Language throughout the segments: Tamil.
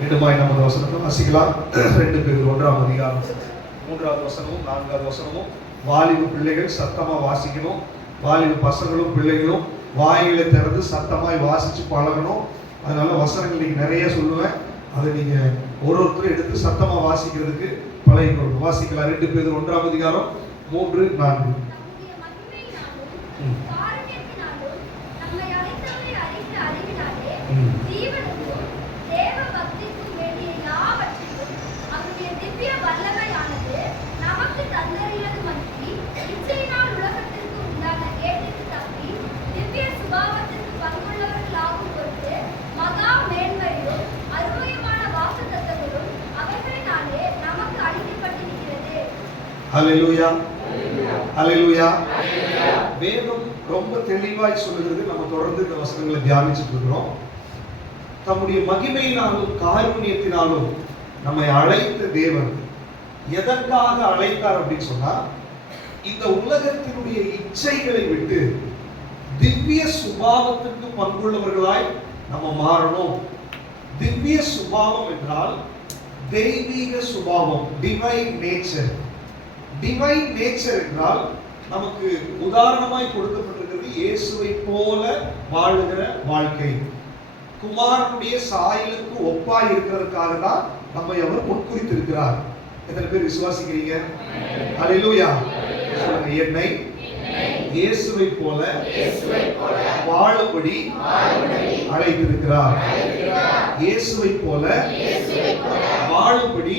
மீண்டுமாய் நமது வசனத்தை வாசிக்கலாம். 2 பேர் 1ஆம் அதிகாரம் 3வது வசனமும் 4வது வசனமும். வாலிபு பிள்ளைகள் சத்தமா வாசிக்கணும். வாலிபு பசங்களும் பிள்ளைகளும் வாயில திறந்து சத்தமாய் வாசிச்சு பழகணும். அதனால வசனங்கள் நீங்க நிறைய சொல்லுவேன். அதை நீங்க ஒருத்தரும் எடுத்து சத்தமா வாசிக்கிறதுக்கு பழகிக்கொள்ளணும். வாசிக்கலாம். 2 பேர் 1ஆம் அதிகாரம் 3, 4. ஹல்லேலூயா, ஹல்லேலூயா. வேதம் ரொம்ப தெளிவாய் சொல்லுகிறது. நம்ம தொடர்ந்து இந்த வசனங்களை தியானிச்சுட்டு இருக்கிறோம். தம்முடைய மகிமையினாலும் காருண்யத்தினாலும் நம்மை அழைத்த தேவன் எதற்காக அழைத்தார் அப்படின்னு சொன்னா, இந்த உலகத்தினுடைய இச்சைகளை விட்டு திவ்ய சுபாவத்திற்கு பங்குள்ளவர்களாய் நம்ம மாறணும். திவ்ய சுபாவம் என்றால் தெய்வீக சுபாவம், டிவைன் நேச்சர். டிவைன் நேச்சர் என்றால் நமக்கு உதாரணமாய் கொடுக்கப்பட்டிருக்கிறது இயேசுவை போல வாழுகிற வாழ்க்கை. குமாரனுடைய சாயலுக்கு ஒப்பாய் இருக்கிறதுக்காக தான் நம்மை அவர் முன்குறித்திருக்கிறார். எத்தனை பேர் விசுவாசிக்கிறீங்க? ஹல்லேலூயா. சொல்லுங்க, என்னை இயேசுவை போல வாழும்படி அழைத்திருக்கிறார். இயேசுவை போல வாழும்படி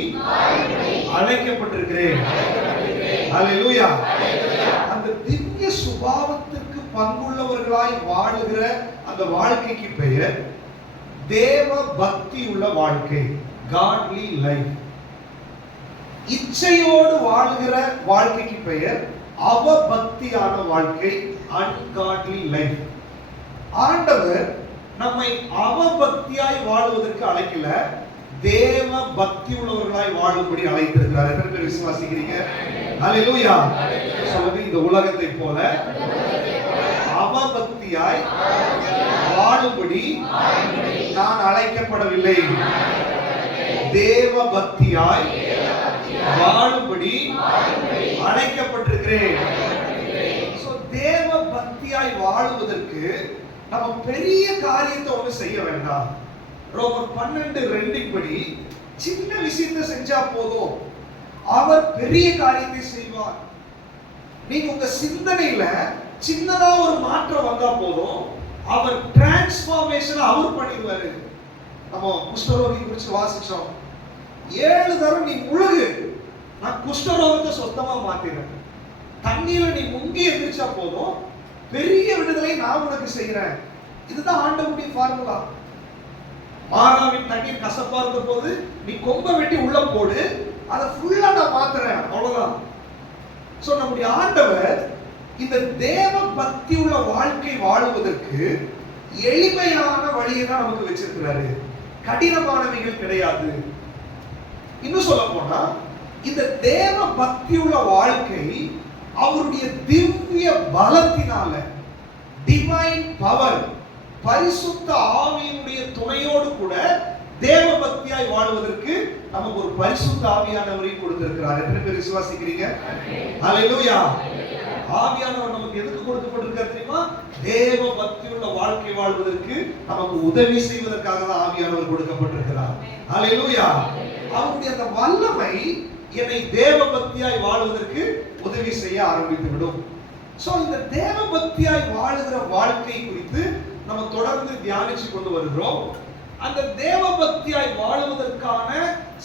அழைக்கப்பட்டிருக்கிறேன். ஹல்லேலூயா. அந்த திவ்ய சுபாவத்திற்கு பங்குள்ளவர்களாய் வாழுகிற அந்த வாழ்க்கைக்கு பெயர் தேவ பக்தி உள்ள வாழ்க்கை, காட்லி லைஃப். இச்சையோடு வாழுகிற வாழ்க்கைக்கு பெயர் அவபக்தியான வாழ்க்கை, அன்காட்லி லைஃப். ஆண்டவர் நம்மை அவபக்தியாய் வாழுவதற்கு அழைக்கல, தேவ பக்தி உள்ளவர்களாய் வாழும்படி அழைத்திருக்கிறார். எத்தனை பேர் விசுவாசிக்கிறீங்க? ஹல்லேலூயா. சொல்லுங்க, இந்த உலகத்தை போல அவபக்தியாய் வாழும்படி நான் அழைக்கப்படவில்லை, தேவ பக்தியாய் வாழும்படி அழைக்கப்பட்டிருக்கிறேன். தேவ பக்தியாய் வாழுவதற்கு நம்ம பெரிய காரியத்தை ஒண்ணு செய்ய வேண்டாம். ரோமர் 12:2 படி சின்ன விஷயத்தை செஞ்சா போதும், அவர் பெரிய காரியத்தை செய்வார். நீங்க உங்க சிந்தனையில சின்னதா ஒரு மாற்றம் வந்தா போதும், அவர் டிரான்ஸ்ஃபார்மேஷன் அவர் பண்ணிடுவாரு. நம்ம குஷ்டரோகி குறித்து வாசிச்சோம். 7 தரம் நீ முழுகு, நான் குஷ்டரோகத்தை சொந்தமா மாத்திடுறேன். தண்ணீர நீ முங்கி எந்திரிச்சா போதும், பெரிய விடுதலை நான் உனக்கு செய்யறேன். இதுதான் ஆண்டவருடைய ஃபார்முலா. மாறாவின் தண்ணீர் கசப்பா இருந்த போது நீ கொம்ப வெட்டி உள்ள போடு, அதை ஃபுல்லா நான் மாத்துறேன், அவ்வளவுதான். சோ நம்முடைய ஆண்டவர் இந்த தேவ பக்தி உள்ள வாழ்க்கை வாழுவதற்கு எளிமையான வழியை தான் நமக்கு வச்சிருக்கிறாரு. கடினமானவைகள் கிடையாது. இன்னும் சொல்ல போனா, இந்த தேவ பக்தி உள்ள வாழ்க்கை அவருடைய திவ்ய பலத்தினால, டிவைன் பவர், பரிசுத்த ஆவியினுடைய துணையோடு கூட தேவ பக்தியாய் வாழ்வதற்கு நமக்கு ஒரு பரிசுத்த ஆவியானவரை கொடுத்திருக்கிறார். எத்தனை பேர் விசுவாசிக்கிறீங்க? ஹல்லேலூயா. ஆவியானவர் நமக்கு எதுக்கு கொடுக்கப்பட்டிருக்கார் தெரியுமா? தேவ பக்தி உள்ள வாழ்க்கை வாழ்வதற்கு நமக்கு உதவி செய்வதற்காக தான் ஆவியானவர் கொடுக்கப்பட்டிருக்கிறார். ஹல்லேலூயா. அவருடைய அந்த வல்லமை என்னை தேவ பக்தியாய் வாழ்வதற்கு உதவி செய்ய ஆரம்பித்து விடும். சோ இந்த தேவ பக்தியாய் வாழுகிற வாழ்க்கை குறித்து நம்ம தொடர்ந்து தியானிச்சு கொண்டு வருகிறோம். அந்த தேவ பக்தியாய் வாழுவதற்கான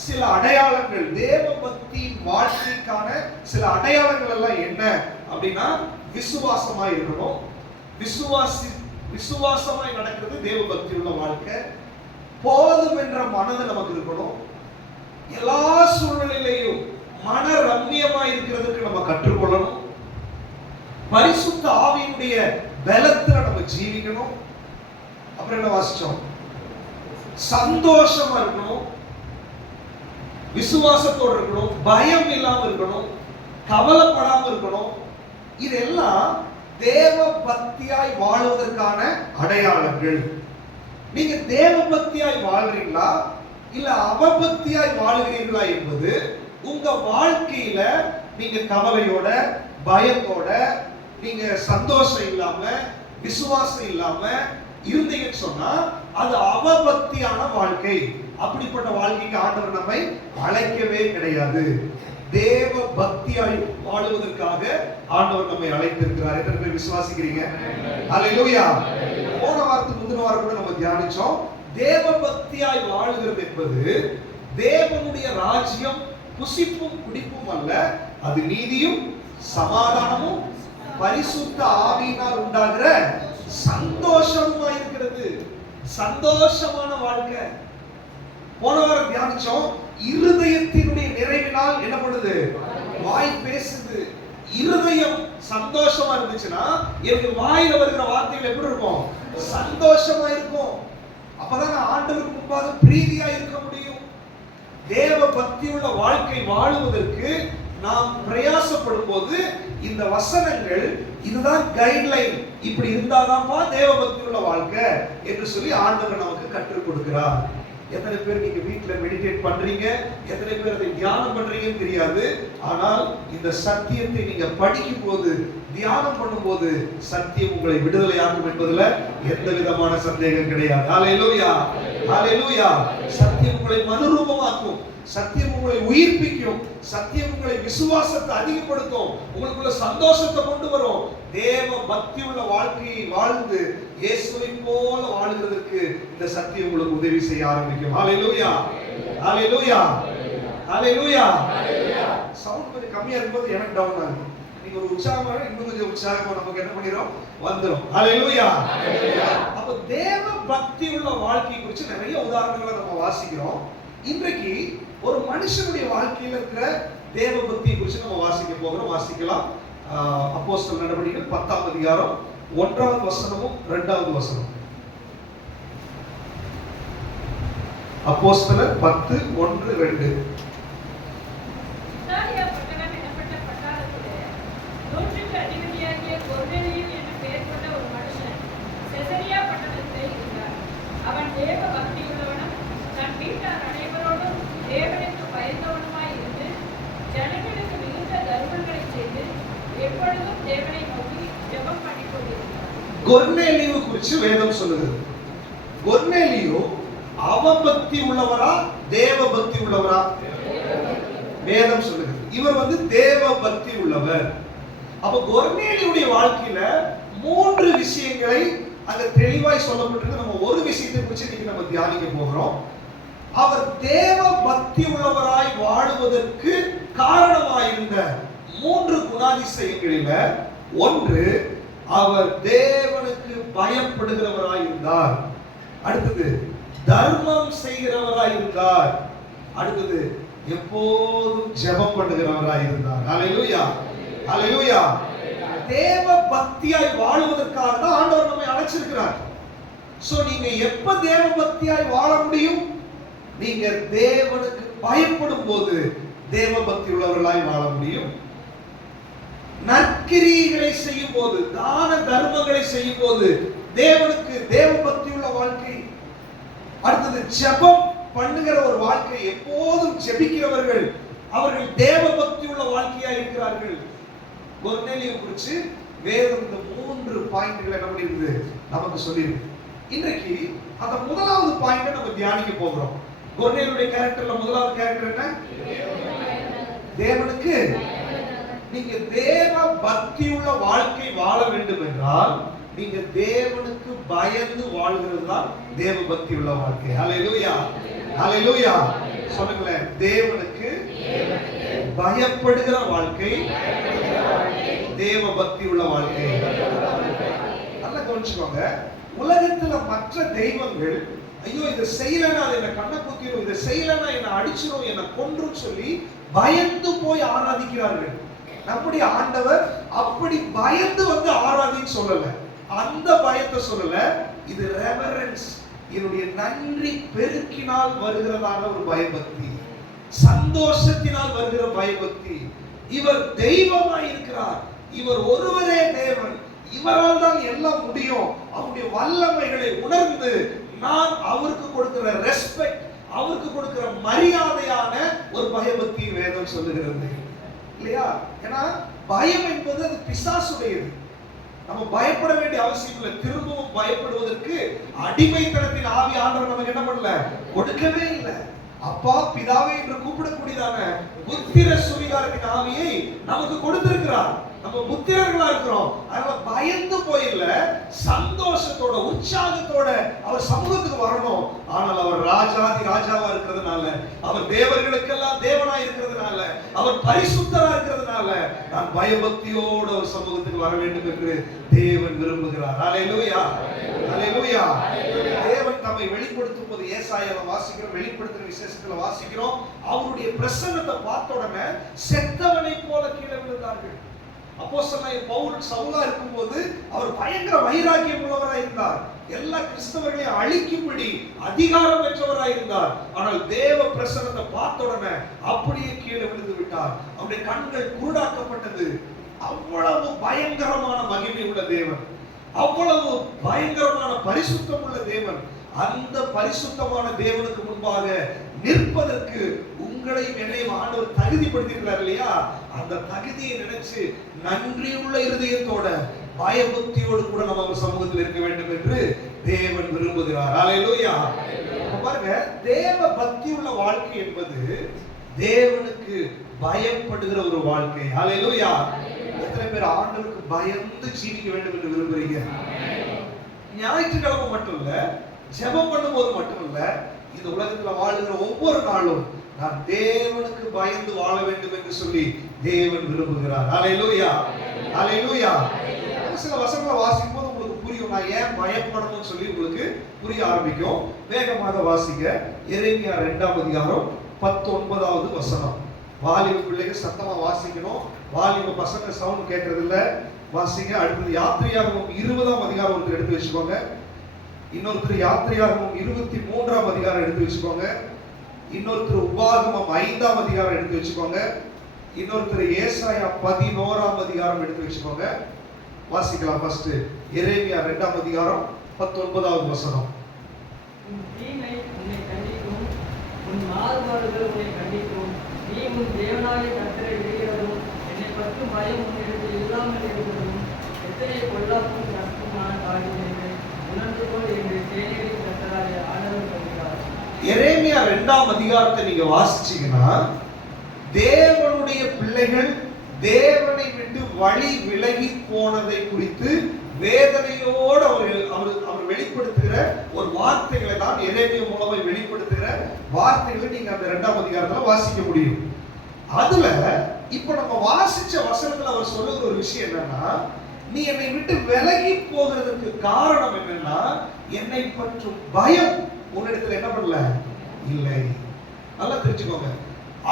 சில அடையாளங்கள், தேவ பக்தியின் வாழ்க்கைக்கான சில அடையாளங்கள் எல்லாம் என்ன அப்படின்னா, விசுவாசமாய் இருக்கணும். விசுவாசமாய் நடக்கிறது தேவ பக்தி உள்ள வாழ்க்கை. போதும் என்ற மனது நமக்கு இருக்கணும். எல்லா சூழ்நிலையிலையும் மன ரம்மியமாய் இருக்கிறதுக்கு நம்ம கற்றுக்கொள்ளணும். பரிசுத்த ஆவியினுடைய பலத்துல நம்ம ஜீவிக்கணும். அப்புறம் என்ன வாசிச்சோம்? சந்தோஷமா இருக்கணும், விசுவாசத்தோடு இருக்கணும், பயம் இல்லாம இருக்கணும், கவலைப்படாம இருக்கணும். இதெல்லாம் தேவ பக்தியாய் வாழ்வதற்கான அடையாளங்கள். நீங்க தேவ பக்தியாய் வாழ்றீங்களா இல்ல அவபக்தியாய் வாழுகிறீர்களா என்பது உங்க வாழ்க்கையில நீங்க கவலையோட, பயத்தோட, நீங்க சந்தோஷம் இல்லாம, விசுவாசம் இல்லாம இருந்தீங்கன்னு சொன்னா அது அவபக்தியான வாழ்க்கை. அப்படிப்பட்ட வாழ்க்கைக்கு ஆண்டவர் நம்மை அழைக்கவே கிடையாது. தேவ பக்தியாய் வாழுவதற்காக ஆண்டவர் நம்மை அழைத்திருக்கிறார். எத்தனை பேர் விசுவாசிக்கிறீங்க? அல்லேலூயா. போன வாரத்துக்கு முந்தின வாரம் கூட நம்ம தியானிச்சோம். தேவ பக்தியாய் வாழுகிறது என்பது தேவனுடைய ராஜ்யம் புசிப்பும் குடிப்பும் அல்ல, அது நீதியும் சமாதானமும் பரிசுத்த ஆவியினால் உண்டாகிற சந்தோஷமா இருக்கிறது. சந்தோஷமான வாழ்க்கை. போன வாரம் தியானிச்சோம். இருதயத்தினுடைய நிறைவினால் என்ன பண்ணுது? வாய் பேசுது. இருதயம் சந்தோஷமா இருந்துச்சுன்னா எனக்கு வாயில வருகிற வார்த்தைகள் எப்படி இருக்கும்? சந்தோஷமா இருக்கும். அப்பதான் ஆண்டவருக்கு முன்பாக பிரீதியா இருக்க முடியும். தேவ பக்தியுள்ள வாழ்க்கை வாழுவதற்கு நாம் பிரயாசப்படும் போது இந்த வசனங்கள் இதுதான் கைட்லைன், இப்படி இருந்தாதான்ப்பா தேவ பக்தியுள்ள வாழ்க்கை என்று சொல்லி ஆண்டவர் நமக்கு கற்றுக் கொடுக்கிறார். எத்தனை பேர் நீங்க வீட்டுல மெடிடேட் பண்றீங்க, எத்தனை பேர் அதை தியானம் பண்றீங்கன்னு தெரியாது. ஆனால் இந்த சத்தியத்தை நீங்க படிக்கும் போது, தியானம் பண்ணும்போது சத்தியம் உங்களை விடுதலையாக்கும் என்பதுல எந்த விதமான சந்தேகம் கிடையாது. ஹல்லேலூயா, ஹல்லேலூயா. சத்தியம் உங்களை மறுரூபமாக்கும், சத்தியம் உங்களை உயிர்ப்பிக்கும், சத்தியம் உங்களை விசுவாசத்தை அதிகப்படுத்தும், உங்களுக்குள்ள சந்தோஷத்தை கொண்டு வரும். தேவ பக்தி உள்ள வாழ்க்கையை வாழ்ந்து இயேசுவை போல வாழுகிறதுக்கு இந்த சத்தியம் உங்களுக்கு உதவி செய்ய ஆரம்பிக்கும். ஹல்லேலூயா, ஹல்லேலூயா, ஹல்லேலூயா. சவுண்ட் கொஞ்சம் கம்மியா இருக்கும்போது எனக்கு டவுன் ஆகுது. நீங்க ஒரு உற்சாகமா இன்னும் கொஞ்சம் உற்சாகமா நமக்கு என்ன பண்ணிரும்? வந்துரும். ஹல்லேலூயா. அப்ப தேவ பக்தி உள்ள வாழ்க்கை குறித்து நிறைய உதாரணங்களை நம்ம வாசிக்கிறோம். இன்றைக்கு ஒரு மனுஷனுடைய வாழ்க்கையில் இருக்கிற தேவ பக்தியை குறித்து நம்ம வாசிக்க போகிறோம். வாசிக்கலாம். அப்போஸ்தலர் நடவடிக்கைகள் 10ஆம் அதிகாரம் 1வது வசனமும் 2வது வசனம். அப்போஸ்தலர் 10:1-2. அவன் தேவ பக்தி உள்ளவனும் தன் வீட்டார் அனைவரோடும் தேவனுக்கு பயந்தவனுமாய் இருந்து ஜனங்களுக்கு மிகுந்த தர்மங்களை செய்து எப்பொழுதும் தேவனை நோக்கி ஜெபம் பண்ணிக் கொண்டிருந்தார். கொர்நேலியு குறித்து வேதம் சொல்லுகிறது. கொர்நேலியு அவபக்தி உள்ளவரா தேவ பக்தி உள்ளவரா? வேதம் சொல்லுகிறது இவர் தேவ பக்தி உள்ளவர். அப்ப கொர்நேலியுடைய வாழ்க்கையில 3 விஷயங்களை அங்க தெளிவாய் சொல்லப்பட்டிருக்கு. நம்ம ஒரு விஷயத்தை குறித்து இன்னைக்கு நம்ம தியானிக்க போகிறோம். அவர் தேவ பக்தி உள்ளவராய் வாழுவதற்கு காரணமாயிருந்த 3 குணாதிசயங்களில ஒன்று, அவர் தேவனுக்கு பயப்படுகிறவராய் இருந்தார். அடுத்தது தர்மம் செய்கிறவராய் இருந்தார். அடுத்தது எப்போதும் ஜெபம் பண்ணுகிறவராய் இருந்தார். ஹல்லேலூயா, ஹல்லேலூயா. தேவ பக்தியாய் வாழுவதற்காக தான் ஆண்டவர் நம்மை அழைச்சிருக்கிறார். சோ நீங்க எப்ப தேவ பக்தியாய் வாழ முடியும்? நீங்க தேவனுக்கு பயப்படும் போது தேவ பக்தி உள்ளவர்களாய் வாழ முடியும். நற்கிரியைகளை செய்யும் போது, தான தர்மங்களை செய்யும் போது தேவனுக்கு தேவ பக்தி உள்ள வாழ்க்கை. அடுத்தது ஜெபம் பண்ணுகிற ஒரு வாழ்க்கை, எப்போதும் ஜெபிக்கிறவர்கள் அவர்கள் தேவ பக்தி உள்ள வாழ்க்கையா இருக்கிறார்கள். கொர்நேலியு குறித்து வேதம் இந்த 3 பாயிண்ட்களை என்ன பண்ணிருக்குது? நமக்கு சொல்லியிருக்கு. இன்றைக்கு அந்த முதலாவது பாயிண்டை நம்ம தியானிக்க போகிறோம். கொர்நேலியுடைய கேரக்டர்ல முதலாவது கேரக்டர் என்ன? தேவனுக்கு. நீங்க தேவ பக்தி உள்ள வாழ்க்கை வாழ வேண்டும் என்றால் நீங்க தேவனுக்கு பயந்து வாழ்கிறது தான் தேவ பக்தி உள்ள வாழ்க்கை. ஹல்லேலூயா, ஹல்லேலூயா. சொல்லுங்களேன், தேவனுக்கு பயப்படுகிற வாழ்க்கை தேவ பக்தி உள்ள வாழ்க்கை. நல்லா கவனிச்சுக்கோங்க. உலகத்துல மற்ற தெய்வங்கள் ஐயோ இதை செய்யலன்னா அது என்ன கண்ணை குத்திரும், இதை செய்யலன்னா என்ன அடிச்சிரும், என்ன கொன்றும் சொல்லி பயந்து போய் ஆராதிக்கிறார்கள். நம்முடைய ஆண்டவர் அப்படி பயந்து ஆராதின்னு சொல்லல, அந்த பயத்தை சொல்லல. இது ரெவரன்ஸ், என்னுடைய நன்றி பெருக்கினால் வருகிறதான ஒரு பயபக்தி, சந்தோஷத்தினால் வருகிற பயபக்தி. இவர் தெய்வமாய் இருக்கிறார், இவர் ஒருவரே தேவன், இவரால் தான் எல்லாம் முடியும். அவருடைய வல்லமைகளை உணர்ந்து நான் அவருக்கு கொடுக்கிற ரெஸ்பெக்ட், அவருக்கு கொடுக்கிற மரியாதையான ஒரு பயபக்தி வேதம் சொல்லுகிறது இல்லையா? ஏன்னா பயம் என்பது அது பிசாசுடையது. நம்ம பயப்பட வேண்டிய அவசியம் இல்லை. திரும்பவும் பயப்படுவதற்கு அடிமைத்தனத்தின் ஆவி ஆண்டவர் நமக்கு என்ன பண்ணல, கொடுக்கவே இல்லை. அப்பா பிதாவே என்று கூப்பிடக்கூடியதான புத்திர சுவிகாரத்தின் ஆவியை நமக்கு கொடுத்திருக்கிறார். நம்ம புத்திரர்களா இருக்கிறோம். அதனால பயந்து போயில்ல, சந்தோஷத்தோட உற்சாகத்தோட அவர் சமூகத்துக்கு வரணும். ஆனால் அவர் ராஜாதி ராஜாவா இருக்கிறதுனால, அவர் தேவர்களுக்கெல்லாம் தேவனா இருக்கிறதுனால, அவர் பரிசுத்தரா இருக்கிறதுனால நான் பயபக்தியோடு அவர் சமூகத்துக்கு வர வேண்டும் என்று தேவன் விரும்புகிறார். அல்லேலூயா, அல்லேலூயா. தேவன் தம்மை வெளிப்படுத்தும் போது ஏசாயாவை வாசிக்கிறோம், வெளிப்படுத்துற விசேஷத்துல வாசிக்கிறோம். அவருடைய பிரசன்னத்தை பார்த்த உடனே செத்தவனை போல கீழே விழுந்தார்கள். அப்போஸ்தலனாகிய பவுல் சவுலா இருக்கும்போது அவர் பயங்கர வைராக்கியம் உள்ளவராய் இருந்தார். எல்லா கிறிஸ்தவர்களையும் அழிக்கும்படி அதிகாரம் பெற்றவராய் இருந்தார். ஆனால் தேவ பிரசன்னத்தை பார்த்த உடனே அப்படியே கீழே விழுந்து விட்டார். அவருடைய கண்கள் குருடாக்கப்பட்டது. அவ்வளவு பயங்கரமான மகிமை உள்ள தேவன், அவ்வளவு பயங்கரமான பரிசுத்தம் உள்ள தேவன். அந்த பரிசுத்தமான தேவனுக்கு முன்பாக நிற்பதற்கு உங்களையும் என்னையும் ஆண்டவர் தகுதிப்படுத்தியிருக்கிறார் இல்லையா? அந்த தகுதியை நினைச்சு நன்றியுள்ள இருதயத்தோட பயபக்தியோடு கூட நம்ம சமூகத்தில் இருக்க வேண்டும் என்று தேவன் விரும்புகிறார். அல்லேலூயா. பாருங்க, தேவ பக்தி உள்ள வாழ்க்கை என்பது தேவனுக்கு பயப்படுகிற ஒரு வாழ்க்கை. அல்லேலூயா. எத்தனை பேர் ஆண்டவருக்கு பயந்து ஜீவிக்க வேண்டும் என்று விரும்புறீங்க? ஞாயிற்றுக்கிழமை மட்டும் இல்ல, ஜெபம் பண்ணும்போது மட்டும் இல்ல, இந்த உலகத்துல வாழுகிற ஒவ்வொரு நாளும் நான் தேவனுக்கு பயந்து வாழ வேண்டும் என்று சொல்லி தேவன் விரும்புகிறார். அல்லேலூயா, அல்லேலூயா. சில வசனங்களை வாசிக்கும் போது உங்களுக்கு புரியும், நான் ஏன் பயப்படணும்னு சொல்லி உங்களுக்கு புரிய ஆரம்பிக்கும். வேகமாக வாசிங்க. எரேமியா 2ஆம் அதிகாரம் 19வது வசனம். வாலிப பிள்ளைங்க சத்தமா வாசிக்கணும். வாலிப பசங்க சவுண்ட் கேட்கறது இல்ல, வாசிங்க. அடுத்தது யாத்திரையாகமம் 20ஆம் அதிகாரம் ஒருத்தர் எடுத்து வச்சுக்கோங்க. இன்னொருத்தர் யாத்திரையாகமம் 23ஆம் அதிகாரம் எடுத்து வச்சுக்கோங்க. இன்னொருத்தர் உபாகமம் 5ஆம் அதிகாரம் எடுத்து வச்சுக்கோங்க. இன்னொருத்தர் ஏசாயா 11ஆம் அதிகாரம் எடுத்து வச்சுக்கோங்க. வாசிக்கலாம். ஃபர்ஸ்ட் எரேமியா 2ஆம் அதிகாரம் 19வது வசனம். உன் தீமை உன்னை கண்டிக்கும், உன் மாறுபாடுகள் உன்னை கண்டிக்கும். நீ உன் தேவனாகிய கர்த்தரை விடுகிறதும், என்னை பற்றும் பயம் உன்னிடத்தில் இல்லாமல் இருப்பதும் எத்தனை பொல்லாப்பும் கஷ்டமான காரியம் என்று உணர்ந்து கொள் என்று சேனைகளின் கர்த்தராகிய ஆண்டவர் சொல்கிறார். எரேமியா 2ஆம் அதிகாரத்தை நீங்க வாசிச்சீங்கன்னா, தேவனுடைய பிள்ளைகள் தேவனை விட்டு வழி விலகி போனதை குறித்து வேதனையோடு அவர் வெளிப்படுத்துகிற ஒரு வார்த்தைகளை தான் எரேமியா மூலமா வெளிப்படுத்துகிற வார்த்தைகளை நீங்க அந்த 2ஆம் அதிகாரத்துல வாசிக்க முடியும். அதுல இப்ப நம்ம வாசிச்ச வசனத்துல அவர் சொல்லுகிற ஒரு விஷயம் என்னன்னா, நீ என்னை விட்டு விலகி போகிறதுக்கு காரணம் என்னன்னா, என்னை பற்றும் பயம் உன்னிடத்துல என்ன பண்ணல, இல்லை. நல்லா தெரிஞ்சுக்கோங்க.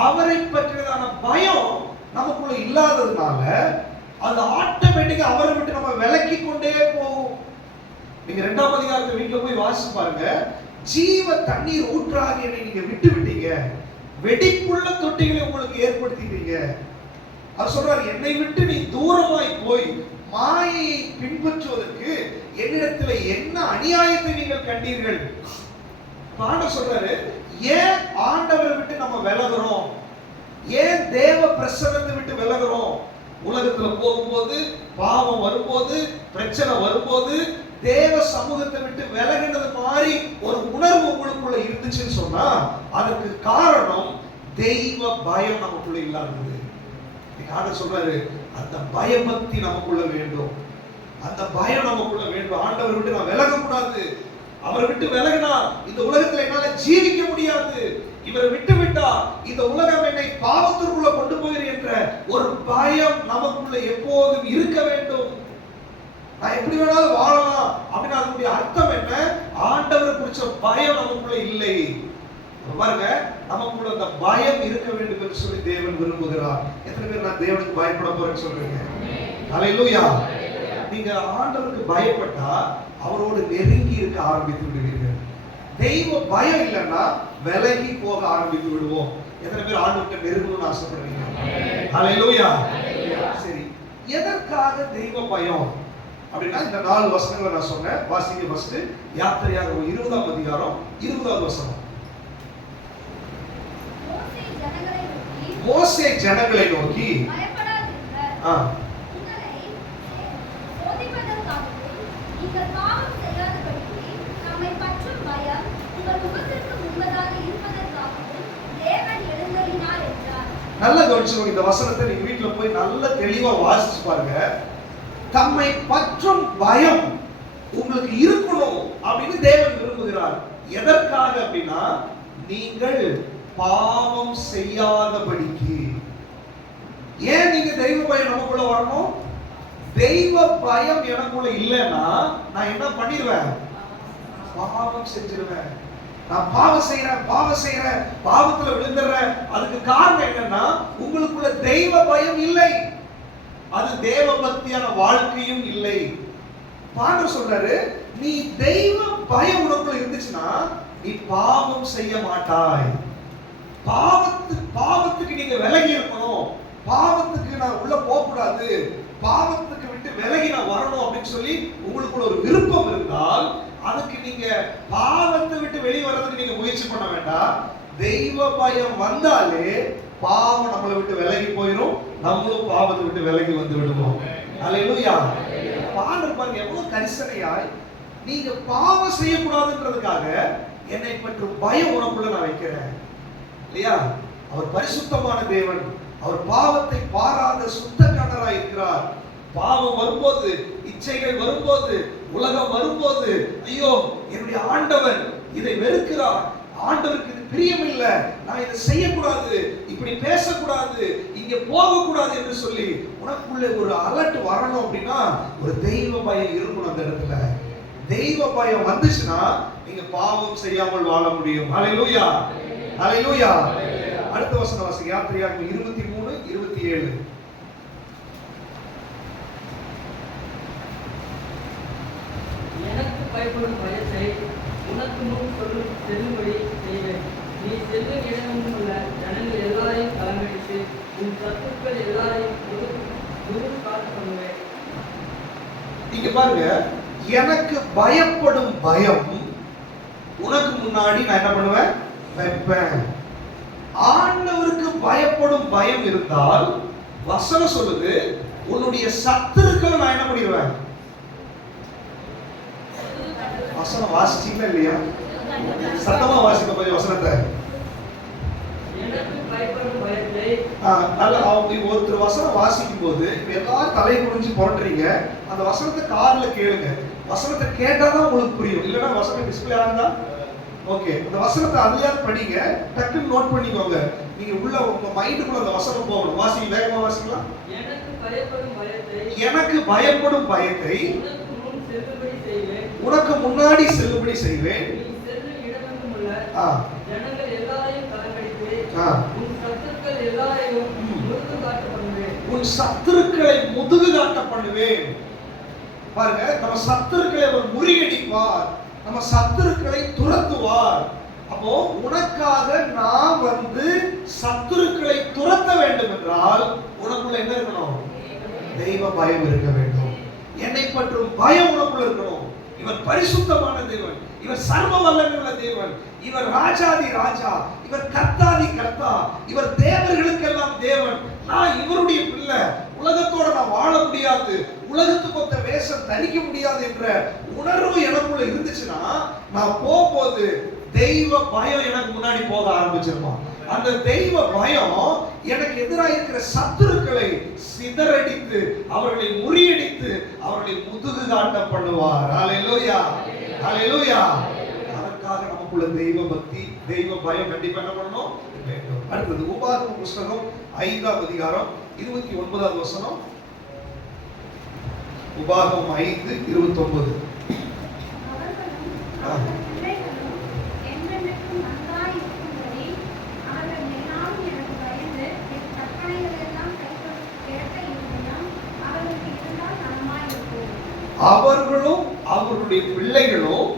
அவரை பற்றியதான பயம் நமக்குள்ள இல்லாததுனால அது ஆட்டோமேட்டிக்கா அவரை விட்டு நம்ம விலக்கி கொண்டே போகும். நீங்க 2ஆம் அதிகாரத்தை வீட்டுல போய் வாசிச்சு பாருங்க. ஜீவ தண்ணீர் ஊற்றாக என்னை நீங்க விட்டு விட்டீங்க, வெடிப்புள்ள தொட்டிகளை உங்களுக்கு ஏற்படுத்திட்டீங்க. அவர் சொல்றாரு, என்னை விட்டு நீ தூரமாய் போய் மாயை பின்பற்றுவதற்கு என்னிடத்துல என்ன அநியாயத்தை நீங்கள் கண்டீர்கள். ஆண்டவர் சொல்றாரு, ஏன் ஆண்டவரை விட்டு நம்ம விலகுறோம், ஏன் தேவ பிரசன்னத்தை விட்டு விலகுறோம்? உலகத்துல போகும்போது, பாவம் வரும்போது, பிரச்சனை வரும்போது தேவ சமூகத்தை விட்டு விலகினது மாதிரி ஒரு உணர்வு உங்களுக்குள்ள இருந்துச்சுன்னு சொன்னா, அதற்கு காரணம் தெய்வ பயம் நமக்குள்ள இல்லாதது. ஆண்டவர் சொல்றாரு, அந்த பயபக்தி நமக்குள்ள வேண்டும், அந்த பயம் நமக்குள்ள வேண்டும். ஆண்டவரை விட்டு நான் விலக கூடாது. அவரை விட்டு விலகினா இந்த உலகத்துல என்னால ஜீவிக்க முடியாது. இவரை விட்டு விட்டா இந்த உலகம் என்னை பாவத்திற்குள்ள கொண்டு போயிரு என்ற ஒரு பயம் நமக்குள்ள எப்போதும் இருக்க வேண்டும். நான் எப்படி வேணாலும் வாழலாம் அப்படின்னு அதனுடைய அர்த்தம் என்ன? ஆண்டவரை குறிச்ச பயம் நமக்குள்ள இல்லை. பாருங்க, நமக்குள்ள அந்த பயம் இருக்க வேண்டும் என்று சொல்லி தேவன் விரும்புகிறார். எத்தனை பேர் நான் தேவனுக்கு பயப்பட போறேன்னு சொல்றீங்க? அல்லேலூயா. நீங்க ஆண்டவருக்கு பயப்பட்டா அவரோடு நெருங்கி இருக்க ஆரம்பித்து விடுவீர்கள். தெய்வ பயம் இல்லைன்னா விலகி போக ஆரம்பித்து விடுவோம். எத்தனை பேர் ஆண்டவருக்கு நெருங்கணும்னு ஆசைப்படுறீங்க? அல்லேலூயா. சரி, எதற்காக தெய்வ பயம் அப்படின்னா இந்த 4 வசனங்களை நான் சொன்னேன். வாசிங்க. ஃபர்ஸ்ட் யாத்திரையாகமம் 20ஆம் அதிகாரம் 20வது வசனம். மோசே ஜனங்களை நோக்கி பயப்படாதீர்கள். ஆ, உங்களை சோதிப்பதற்காகவே நீங்கள் பாவம் செய்யாதபடிக்கு நம்மை பற்றும் பயம் உங்கள் முகத்திற்கு முன்பதாக இருப்பதற்காகவும் தேவன் எழுந்தருளினார் என்றார். நல்லா கவனிச்சுக்கோங்க. இந்த வசனத்தை நீங்க வீட்டுல போய் நல்ல தெளிவா வாசிச்சு பாருங்க. தம்மை பற்றும் பயம் உங்களுக்கு இருக்கணும் அப்படின்னு தேவன் விரும்புகிறார். எதற்காக அப்படின்னா, நீங்கள் பாவம் செய்யாதபடிக்கு. ஏன் நீங்க தெய்வ பயம் நமக்குள்ள வரணும்? தெய்வ பயம் எனக்குள்ள இல்லைன்னா நான் என்ன பண்ணிடுவேன்? பாவம் செஞ்சிருவேன். நான் பாவம் செய்யறேன், பாவத்துல விழுந்துடுறேன். அதுக்கு காரணம் என்னன்னா, உங்களுக்குள்ள தெய்வ பயம் இல்லை, அது தேவ பக்தியான வாழ்க்கையும் இல்லை. பாண்டவர் சொல்றாரு, நீ தெய்வ பயம் உனக்குள்ள இருந்துச்சுன்னா நீ பாவம் செய்ய மாட்டாய். பாவத்துக்கு நீங்க விலகி இருக்கணும். பாவத்துக்கு நான் உள்ள போக கூடாது, பாவத்துக்கு விட்டு விலகி நான் வரணும் அப்படின்னு சொல்லி உங்களுக்குள்ள ஒரு விருப்பம் இருந்தால், அதுக்கு நீங்க பாவத்தை விட்டு வெளியே வர்றதுக்கு நீங்க முயற்சி பண்ண வேண்டாம். தெய்வ பயம் வந்தாலே பாவம் நம்மளை விட்டு விலகி போயிடும், நம்மளும் பாவத்தை விட்டு விலகி வந்து விடுவோம். அல்லேலூயா. பாண்டவர் பாருங்க எவ்வளவு கரிசனையாய், நீங்க பாவம் செய்யக்கூடாதுன்றதுக்காக என்னை பற்றும் பயம் உனக்குள்ள நான் வைக்கிறேன் இல்லையா? அவர் பரிசுத்தமான தேவன், அவர் பாவத்தை பாராத சுத்த கண்ணராய் இருக்கிறார். பாவம் வரும்போது, இச்சைகள் வரும்போது, உலகம் வரும்போது, ஐயோ என்னுடைய ஆண்டவர் இதை வெறுக்கிறார், ஆண்டவருக்கு இது பிரியம் இல்லை, நான் இதை செய்யக்கூடாது, இப்படி பேசக்கூடாது, இங்க போகக்கூடாது என்று சொல்லி உனக்குள்ள ஒரு அலர்ட் வரணும் அப்படின்னா ஒரு தெய்வ பயம் இருக்கணும். அந்த இடத்துல தெய்வ பயம் வந்துச்சுன்னா நீங்க பாவம் செய்யாமல் வாழ முடியும். ஹல்லேலூயா, ஹல்லேலூயா. அடுத்த வசனம் வாசிங்க. யாத்திரையாகமம் 23:27. எனக்கு பயப்படும் பயத்தை உனக்கு முன் செல்லும்படி செய்வேன். நீ செல்லும் இடமெங்கும் உள்ள ஜனங்கள் எல்லாரையும் கலங்கடித்து உன் சத்துக்கள் எல்லாரையும் காத்து பண்ணுவேன். இங்க பாருங்க, எனக்கு பயப்படும் பயம் உனக்கு முன்னாடி நான் என்ன பண்ணுவேன்? வைப்பேன். ஆண்டவருக்கு பயப்படும் பயம் இருந்தால் வசனம் சொல்லுது, உன்னுடைய சத்துருக்களை நான் என்ன பண்ணிடுவேன்? வசனம் வாசிச்சீங்களா இல்லையா? சத்தமா வாசிக்க போய் வசனத்தை. எனக்கு பயப்படும் பயத்தை நல்ல ஒருத்தர் வசனம் வாசிக்கும் போது எல்லாரும் தலை குனிஞ்சு புரட்டுறீங்க. அந்த வசனத்தை காதுல கேளுங்க. வசனத்தை கேட்டாதான் உங்களுக்கு புரியும், இல்லைன்னா வசனம் டிஸ்பிளே ஆகுதா? ஓகே, அந்த வசனத்தை அதுலயாவது படிங்க, டக்குன்னு நோட் பண்ணிக்கோங்க. நீங்க உள்ள உங்க மைண்டுக்குள்ள அந்த வசனம் போகணும். வாசி, வேகமா வாசிக்கலாம். எனக்கு பயப்படும் பயத்தை எனக்கு பயப்படும் பயத்தை உனக்கு முன் செல்லும்படி செய்வேன். உனக்கு முன்னாடி செல்லும்படி செய்வேன். நீ செல்லும் இடமெங்கும் உள்ள ஆ, ஜனங்கள் எல்லாரையும் கலங்கடித்து ஆ. உன் சத்துக்கள் எல்லாரையும் முழுது காட்டு பண்ணுவேன். உன் சத்துருக்களை முதுகு காட்ட பண்ணுவேன். பாருங்க, நம்ம சத்துருக்களை அவர் முறியடிப்பார், நம்ம சத்துருக்களை துரத்துவார். அப்போ உனக்காக நான் வந்து சத்துருக்களை துரத்த வேண்டும் என்றால் உனக்குள்ள என்ன இருக்கணும்? தெய்வ பயம் இருக்க வேண்டும். என்னை பற்றும் பயம் உனக்குள்ள இருக்கணும். இவர் பரிசுத்தமான தேவன், இவர் சர்வ வல்லமையுள்ள தேவன், இவர் ராஜாதி ராஜா, இவர் கர்த்தாதி கர்த்தா, இவர் தேவர்களுக்கெல்லாம் தேவன். நான் இவருடைய பிள்ளை, உலகத்தோட நான் வாழ முடியாது, உலகத்துக்கு ஒத்த வேஷம் தரிக்க முடியாது என்ற உணர்வு எனக்குள்ள இருந்துச்சுன்னா நான் போகும்போது தெய்வ பயம் எனக்கு முன்னாடி போக ஆரம்பிச்சிருமா. அந்த தெய்வ பயம் எனக்கு எதிராக இருக்கிற சத்துருக்களை சிதறடித்து, அவர்களை முறியடித்து, அவர்களை முதுகு காட்ட பண்ணுவார். ஹல்லேலூயா, ஹல்லேலூயா. அதற்காக நமக்குள்ள தெய்வ பக்தி, தெய்வ பயம் கண்டிப்பா என்ன பண்ணணும்? வேண்டும். அடுத்தது உபாகமம் புஸ்தகம் 5ஆம் அதிகாரம் 29வது வசனம். உபாகமம் 5:29. அவர்களும் அவர்களுடைய பிள்ளைகளும்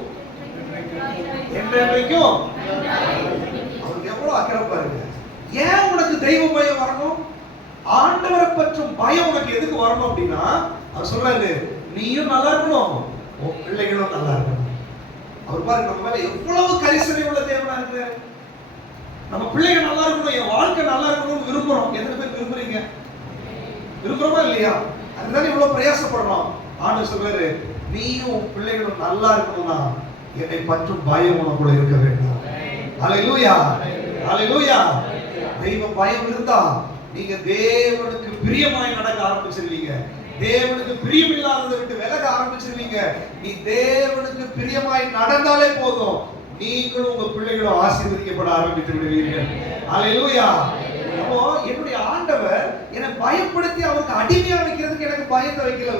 என்றைக்கும். அவருக்கு எவ்வளவு அக்கறை பாருங்க. ஏன் உனக்கு தெய்வ பயம் வரணும்? ஆண்டவரை பற்றும் பயம் உனக்கு எதுக்கு வரணும் அப்படின்னா, அவர் சொல்றாரு, நீயும் நல்லா இருக்கணும், உன் பிள்ளைகளும் நல்லா இருக்கணும். அவர் பாருங்க, நம்ம மேல எவ்வளவு கரிசனை உள்ள தேவனா இருக்கு. நம்ம பிள்ளைகள் நல்லா நல்லா இருக்கணும், என் வாழ்க்கை நல்லா இருக்கணும்னு விரும்புறோம். எத்தனை பேர் விரும்புறீங்க? விரும்புறோமா இல்லையா? அதுதான் இவ்வளவு பிரயாசப்படுறோம். ஆண்டவர் சொல்றாரு, நீயும் உன் பிள்ளைகளும் நல்லா இருக்கணும்னா என்னை பற்றும் பயம் உனக்குள்ள இருக்க வேண்டும். ஹல்லேலூயா, ஹல்லேலூயா. தெய்வ பயம் இருந்தா நீங்க தேவனுக்கு பிரியமாய் நடக்க ஆரம்பிச்சிருவீங்க. தேவனுக்கு பிரியமில்லாததை விட்டு விலக ஆரம்பிச்சிருவீங்க. நீ தேவனுக்கு பிரியமாய் நடந்தாலே போதும், நீங்களும் உங்க பிள்ளைகளும் ஆசீர்வதிக்கப்பட ஆரம்பித்து விடுவீர்கள். ஹல்லேலூயா. அப்போ என்னுடைய ஆண்டவர் என்னை பயப்படுத்தி அவருக்கு அடிமையா வைக்கிறதுக்கு எனக்கு பயத்தை வைக்கல.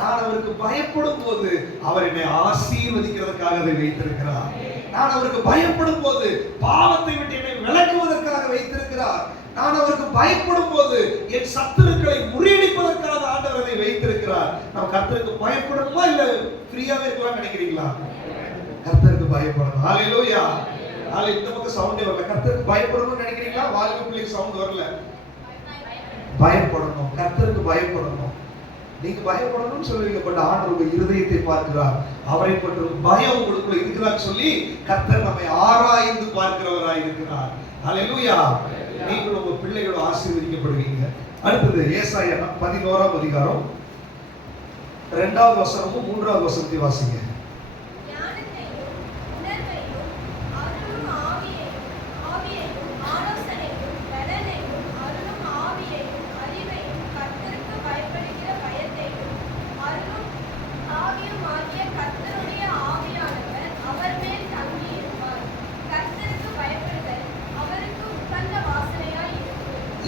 நான் அவருக்கு பயப்படும் போது அவர் என்னை ஆசீர்வதிக்கிறதுக்காக அதை வைத்திருக்கிறார். நான் அவருக்கு பயப்படும் போது பாவத்தை விட்டு என்னை விலக்குவதற்காக வைத்திருக்கிறார். நான் அவருக்கு பயப்படும் போது என் சத்துருக்களை முறியடிப்பதற்காக ஆண்டவர் அதை வைத்திருக்கிறார். நம்ம கர்த்தருக்கு பயப்படணுமா இல்ல ஃப்ரீயாவே இருக்கலாம் நினைக்கிறீங்களா? கர்த்தருக்கு பயப்படணும். ஹல்லேலூயா. இந்த பக்கம் சவுண்டே வரல. கர்த்தருக்கு பயப்படணும்னு நினைக்கிறீங்களா? வாலிப பிள்ளைக்கு சவுண்ட் வரல. பயப்படணும், கர்த்தருக்கு பயப்படணும். நீங்க பயப்படணும்னு சொல்லுவீங்க, பட் ஆண்டவர் உங்க இருதயத்தை பார்க்கிறார். அவரை பற்றி பயம் உங்களுக்குள்ள இருக்குதான்னு சொல்லி கர்த்தர் நம்மை ஆராய்ந்து பார்க்கிறவராய் இருக்கிறார். ஹல்லேலூயா. நீங்கள் உங்க பிள்ளைகளோட ஆசீர்வதிக்கப்படுவீங்க. அடுத்தது ஏசாயா 11ஆம் அதிகாரம் 2வது வசனமும் 3வது வசனத்தையும் வாசிங்க.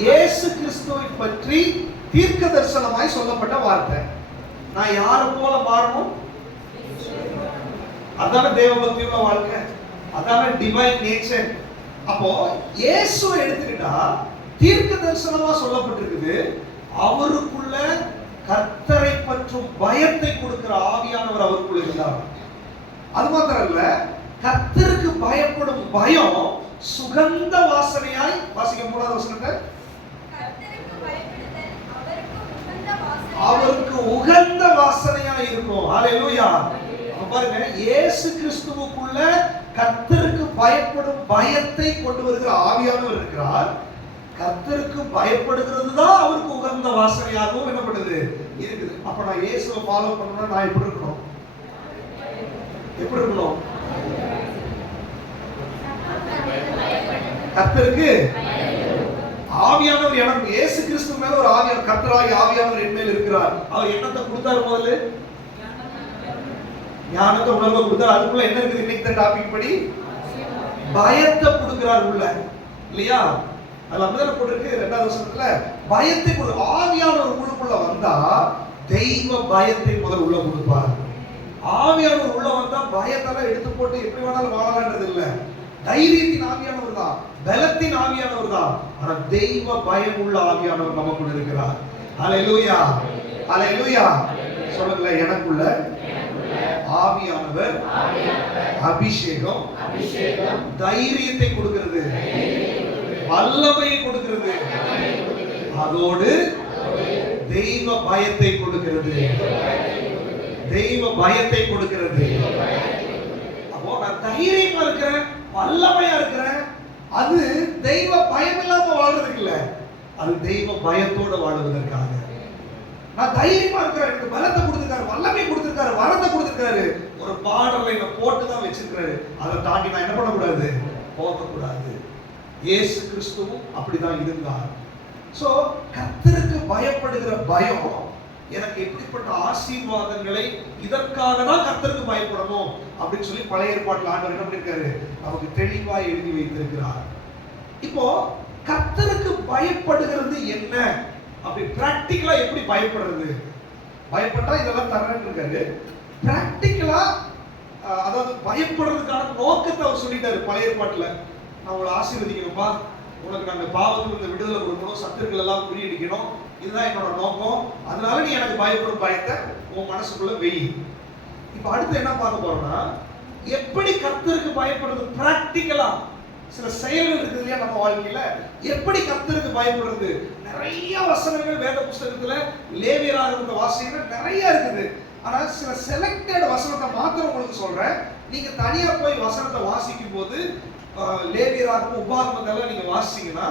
இயேசு கிறிஸ்துவை பற்றி தீர்க்க தரிசனமாய் சொல்லப்பட்ட வார்த்தை. நான் யாரை போல மாறணும்? அதான தேவபக்தியுள்ள வாழ்க்கை, அதான டிவைன் நேச்சர். அப்போ இயேசுவை எடுத்துக்கிட்டா தீர்க்க தரிசனமா சொல்லப்பட்டிருக்குது. அவருக்குள்ள கர்த்தரை பற்றும் பயத்தை கொடுக்கிற ஆவியானவர் அவருக்குள்ள இருந்தார். அது மாத்திரம் இல்ல, கர்த்தருக்கு பயப்படும் பயம் சுகந்த வாசனையாய், வாசிக்க 3வது வசனத்தை, அவருக்கு உகந்த வாசனையா இருக்கும். ஹல்லேலூயா. பாருங்க, இயேசு கிறிஸ்துவுக்குள்ள கர்த்தருக்கு பயப்படும் பயத்தை கொண்டு வருகிற ஆவியானவர் இருக்கிறார். கர்த்தருக்கு பயப்படுகிறது தான் அவருக்கு உகந்த வாசனையாகவும் என்ன பண்ணுது இருக்குது. அப்ப நான் இயேசுவை ஃபாலோ பண்ணணும்னா நான் எப்படி இருக்கணும்? எப்படி இருக்கணும்? கர்த்தருக்கு ஆவியானவர் எனக்கு, இயேசு கிறிஸ்து மேல ஒரு ஆவியானவர், கர்த்தராகிய ஆவியானவர் என் மேல் இருக்கிறார். அவர் என்னத்தை கொடுத்தாரு? முதல்ல ஞானத்தை, உணர்வை கொடுத்தார். அதுக்குள்ள என்ன இருக்குது? இன்னைக்கு டாபிக் படி பயத்தை கொடுக்கிறார் உள்ள, இல்லையா? அதுல அப்படிதான் போட்டிருக்கு 2வது வசனத்துல, பயத்தை கொடு. ஆவியானவர் உள்ளுக்குள்ள வந்தா தெய்வ பயத்தை முதல் உள்ள கொடுப்பார். ஆவியானவர் உள்ள வந்தா பயத்தெல்லாம் எடுத்து போட்டு எப்படி வேணாலும் வாழலான்றது இல்ல. தைரியத்தின் ஆவியானவர் தான், பலத்தின் ஆவியானவர் தான். ஆனா தெய்வ பயம் உள்ள ஆவியானவர் நமக்குள்ள இருக்கிறார். ஹல்லேலூயா, ஹல்லேலூயா. சொல்லுங்க, எனக்குள்ள ஆவியானவர் அபிஷேகம் தைரியத்தை கொடுக்கிறது, வல்லமையை கொடுக்கிறது, அதோடு தெய்வ பயத்தை கொடுக்கிறது, தெய்வ பயத்தை கொடுக்கிறது. அப்போ நான் தைரியமா இருக்கிறேன், வல்லமையா இருக்கிறேன். அது தெய்வ பயம் இல்லாம வாழ்றதுக்கு இல்ல, அது தெய்வ பயத்தோட வாழ்வதற்காக. நான் தைரியமா இருக்கிறேன், எனக்கு பலத்தை கொடுத்திருக்காரு, வல்லமை கொடுத்திருக்காரு, வரத்தை கொடுத்திருக்காரு. ஒரு பார்டர்ல என்ன போட்டு தான் வச்சிருக்காரு. அதை தாண்டி நான் என்ன பண்ணக்கூடாது? போகக்கூடாது. இயேசு கிறிஸ்துவும் அப்படிதான் இருந்தார். சோ கர்த்தருக்கு பயப்படுகிற பயம் எனக்கு எப்படிப்பட்ட ஆசீர்வாதங்களை, இதற்காக தான் கர்த்தருக்கு பயப்படணும் அப்படின்னு சொல்லி பழைய ஏற்பாட்டில் ஆண்டவர் என்ன பண்ணிருக்காரு? நமக்கு தெளிவா எழுதி வைத்திருக்கிறார். இப்போ கர்த்தருக்கு பயப்படுகிறது என்ன, அப்படி பிராக்டிகலா எப்படி பயப்படுறது? பயப்பட்டா இதெல்லாம் தரேன்னு இருக்காரு. பிராக்டிகலா அதாவது பயப்படுறதுக்கான நோக்கத்தை அவர் சொல்லிட்டாரு பழைய ஏற்பாட்டுல. நான் உங்களை ஆசீர்வதிக்கணும்பா, உனக்கு நாங்கள் பாவத்திலிருந்து விடுதலை கொடுக்கணும், சத்துருக்கள் எல்லாம் முறியடிக்கணும், இதுதான் என்னோட நோக்கம். அதனால நீ எனக்கு பயப்படும் பயத்தை உன் மனசுக்குள்ள வெயி. இப்ப அடுத்து என்ன பார்க்க போறோம்னா, எப்படி கர்த்தருக்கு பயப்படுறது பிராக்டிகலா. சில செயல்கள் இருக்குது இல்லையா நம்ம வாழ்க்கையில, எப்படி கர்த்தருக்கு பயப்படுறது. நிறைய வசனங்கள் வேத புஸ்தகத்துல லேவியராகமத்துல வாசிக்கிற நிறைய இருக்குது. ஆனா சில செலக்டட் வசனத்தை மாத்திரம் உங்களுக்கு சொல்றேன். நீங்க தனியா போய் வசனத்தை வாசிக்கும் போது லேவியராகமம் உபாகமத்தெல்லாம் நீங்க வாசிச்சீங்கன்னா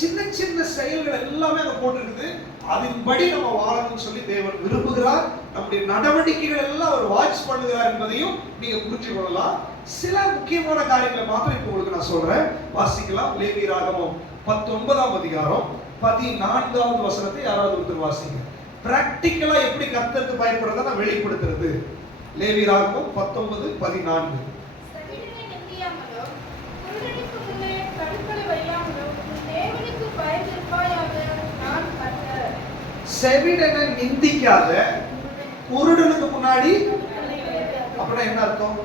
சின்ன சின்ன செயல்கள் எல்லாமே அங்க போட்டிருக்குது. அதன்படி நம்ம வாழணும்னு சொல்லி தேவன் விரும்புகிறார். நம்முடைய நடவடிக்கைகள் எல்லாம் அவர் வாட்ச் பண்ணுகிறார் என்பதையும் நீங்க புரிஞ்சு கொள்ளலாம். சில முக்கியமான காரியங்களை மாத்திரம் இப்ப உங்களுக்கு நான் சொல்றேன், வாசிக்கலாம். லேவியராகமம் 19ஆம் அதிகாரம் 14வது வசனத்தை யாராவது ஒருத்தர் வாசிங்க. பிராக்டிக்கலா எப்படி கர்த்தருக்கு பயப்படுறத நான் வெளிப்படுத்துறது. லேவியராகமம் 19:14. செவிடனை நிந்தியாமலோ குருடனுக்கு முன்னே கடுக்களை வையாமலோ உன் தேவனுக்கு பயந்திருப்பாயாக, நான் கர்த்தர். செவிடனை நிந்திக்காத, குருடனுக்கு முன்னாடி. அப்படின்னா என்ன அர்த்தம்?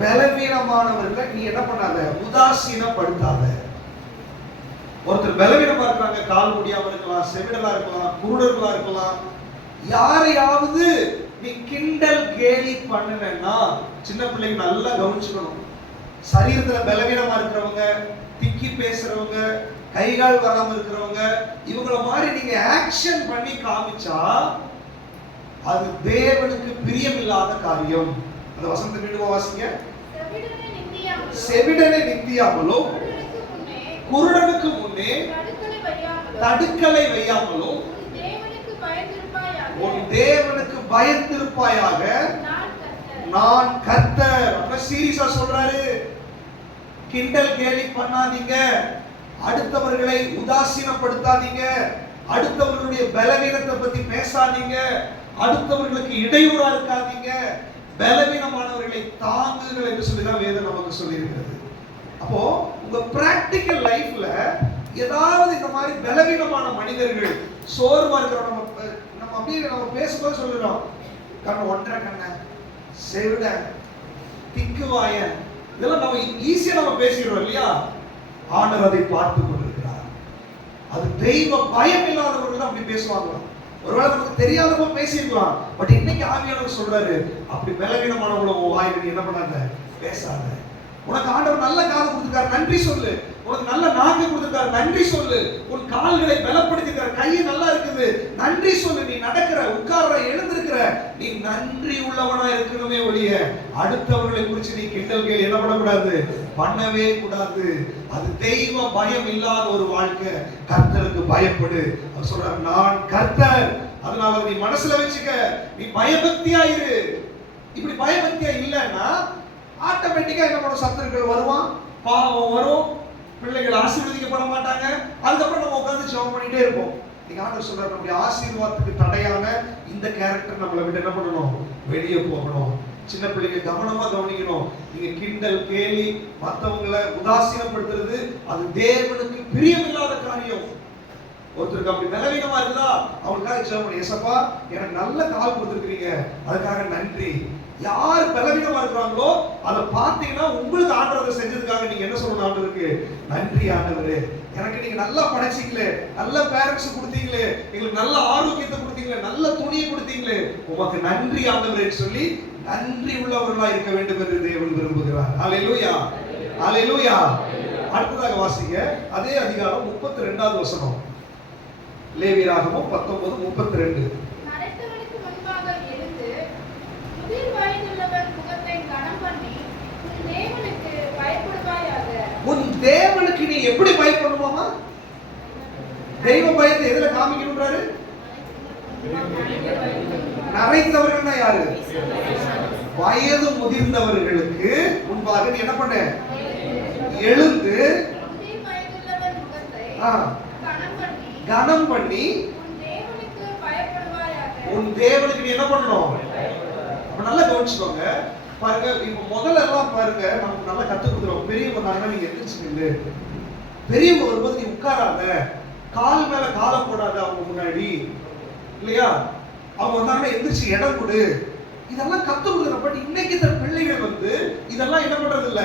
பலவீனமானவர்களை நீ என்ன பண்ணாத, உதாசீனப்படுத்தாத. ஒருத்தர் பலவீனமா இருக்காங்க, கால் முடியாம இருக்கலாம், செவிடலா இருக்கலாம், குருடர்களா இருக்கலாம். யாரையாவது நீ கிண்டல் கேலி பண்ணுனா, சின்ன பிள்ளைங்க நல்லா கவனிச்சுக்கணும். சரீரத்துல பலவீனமா இருக்கிறவங்க, திக்கி பேசுறவங்க, கைகால் வராம இருக்கிறவங்க, இவங்கள மாதிரி நீங்க ஆக்ஷன் பண்ணி காமிச்சா அது தேவனுக்கு பிரியமில்லாத காரியம். அந்த வசனத்தை மீண்டும் வாசிங்க. செவிடனை நிந்தியாமலோ குருடனுக்கு முன்னே தடுக்கலை வையாமலோ உன் தேவனுக்கு பயந்திருப்பாயாக, நான் கர்த்தர். அப்ப சீரியஸா சொல்றாரு, கிண்டல் கேலி பண்ணாதீங்க, அடுத்தவர்களை உதாசீனப்படுத்தாதீங்க, அடுத்தவர்களுடைய பலவீனத்தை பத்தி பேசாதீங்க, அடுத்தவர்களுக்கு இடையூறா இருக்காதீங்க, பலவீனமானவர்களை தாங்குங்கள் என்று சொல்லிதான் வேதம் நமக்கு சொல்லி இருக்கிறது. அப்போ உங்க பிராக்டிக்கல் லைஃப்ல ஏதாவது இந்த மாதிரி பலவீனமான மனிதர்கள், சோர்வா இருக்கிறவங்க, நம்ம அப்படியே நம்ம பேசும்போது சொல்லுறோம், கண்ணு ஒன்றரை கண்ண, செவிட, திக்குவாய, இதெல்லாம் நம்ம ஈஸியா நம்ம பேசிடுறோம் இல்லையா? ஆண்டவர் அதை பார்த்து கொண்டிருக்கிறார். அது தெய்வ பயம் இல்லாதவர்கள் தான் அப்படி பேசுவாங்க. ஒருவேளை நமக்கு தெரியாதப்ப பேசிருக்கலாம், பட் இன்னைக்கு ஆவியானவர் சொல்றாரு, அப்படி பலவீனமானவங்கள உன் வாயில நீ என்ன பண்ணாத, பேசாத. உனக்கு ஆண்டவர் நல்ல காது கொடுத்திருக்காரு, நன்றி சொல்லு. உனக்கு நல்ல நாக்கு கொடுத்திருக்காரு, நன்றி சொல்லு. உன் கால்களை பலப்படுத்திருக்காரு, கையை நல்லா இருக்குது, நன்றி சொல்லு. நீ நடக்கிற, உட்கார்ற, எழுந்திருக்கிற, நீ நன்றி உள்ளவனா இருக்கணுமே ஒழிய அடுத்தவர்களை குறித்து நீ கிண்டல் கேலி என்ன பண்ணக்கூடாது, பண்ணவே கூடாது. அது தெய்வ பயம் இல்லாத ஒரு வாழ்க்கை. கர்த்தருக்கு பயப்படு. அவர் சொல்றார், நான் கர்த்தர். அதனால நீ மனசுல வச்சுக்க, நீ பயபக்தியா இரு. இப்படி பயபக்தியா இல்லைன்னா ஆட்டோமேட்டிக்கா என்ன பண்ண, சத்துருக்கள் வருவான், பாவம் வரும், பிள்ளைகள் ஆசீர்வதிக்கப்பட மாட்டாங்க. அதுக்கப்புறம் நம்ம உட்கார்ந்து ஜெபம் பண்ணிட்டே இருப்போம். நீங்க ஆண்டவர் சொல்றாரு, நம்முடைய ஆசீர்வாதத்துக்கு தடையான இந்த கேரக்டர் நம்மளை விட்டு என்ன பண்ணணும், வெளியே போகணும். சின்ன பிள்ளைங்க கவனமா கவனிக்கணும். நீங்க கிண்டல் கேலி, மற்றவங்களை உதாசீனப்படுத்துறது, அது தேவனுக்கு பிரியமில்லாத காரியம். ஒருத்தருக்கு அப்படி பலவீனமா இருக்குதா, அவங்களுக்காக ஜெபம் பண்ணி, ஏசப்பா எனக்கு நல்ல கால் கொடுத்துருக்கீங்க, அதுக்காக நன்றி. யார் பலவீனமா இருக்கிறாங்களோ அதை பார்த்தீங்கன்னா உங்களுக்கு ஆண்டவர் செஞ்சதுக்காக நீங்க என்ன சொல்லணும், ஆண்டவருக்கு நன்றி ஆண்டவரே, எனக்கு நீங்க நல்லா படைச்சீங்களே, நல்ல பேரண்ட்ஸ் கொடுத்தீங்களே, எங்களுக்கு நல்ல ஆரோக்கியத்தை கொடுத்தீங்களே, நல்ல துணியை கொடுத்தீங்களே, உமக்கு நன்றி ஆண்டவரே சொல்லி நன்றி உள்ளவர்களா இருக்க வேண்டும் என்று தேவன் விரும்புகிறார். அல்லேலூயா, அல்லேலூயா. அடுத்ததாக வாசிங்க, அதே அதிகாரம் 32வது வசனம். லேவியராகமம் 19:32. உன் தேவனுக்கு நீ எப்படி பயப்படணுமாமா? தெய்வ பயத்தை எதுல காமிக்கணும்ன்றாரு? நரைத்தவர்கள்னா யாரு? வயது முதிர்ந்தவர்களுக்கு முன்பாக நீ என்ன பண்ண, எழுந்து கனம் பண்ணி உன் தேவனுக்கு நீ என்ன பண்ணணும். நல்லா கவனிச்சுக்கோங்க. பாருங்க, இப்ப முதல்ல எல்லாம் பாருங்க, நமக்கு நல்லா கத்து கொடுத்துருவோம். பெரியவங்க வந்தாங்கன்னா நீங்க எந்திரிச்சுக்கிட்டு, பெரியவங்க வரும்போது நீ உட்காராத, கால் மேல காலை போடாத அவங்க முன்னாடி, இல்லையா? அவங்க வந்தாங்கன்னா எந்திரிச்சு இடம் கொடு, இதெல்லாம் கத்து கொடுக்குறோம். பட் இன்னைக்கு இந்த பிள்ளைகள் வந்து இதெல்லாம் என்ன பண்றது இல்ல,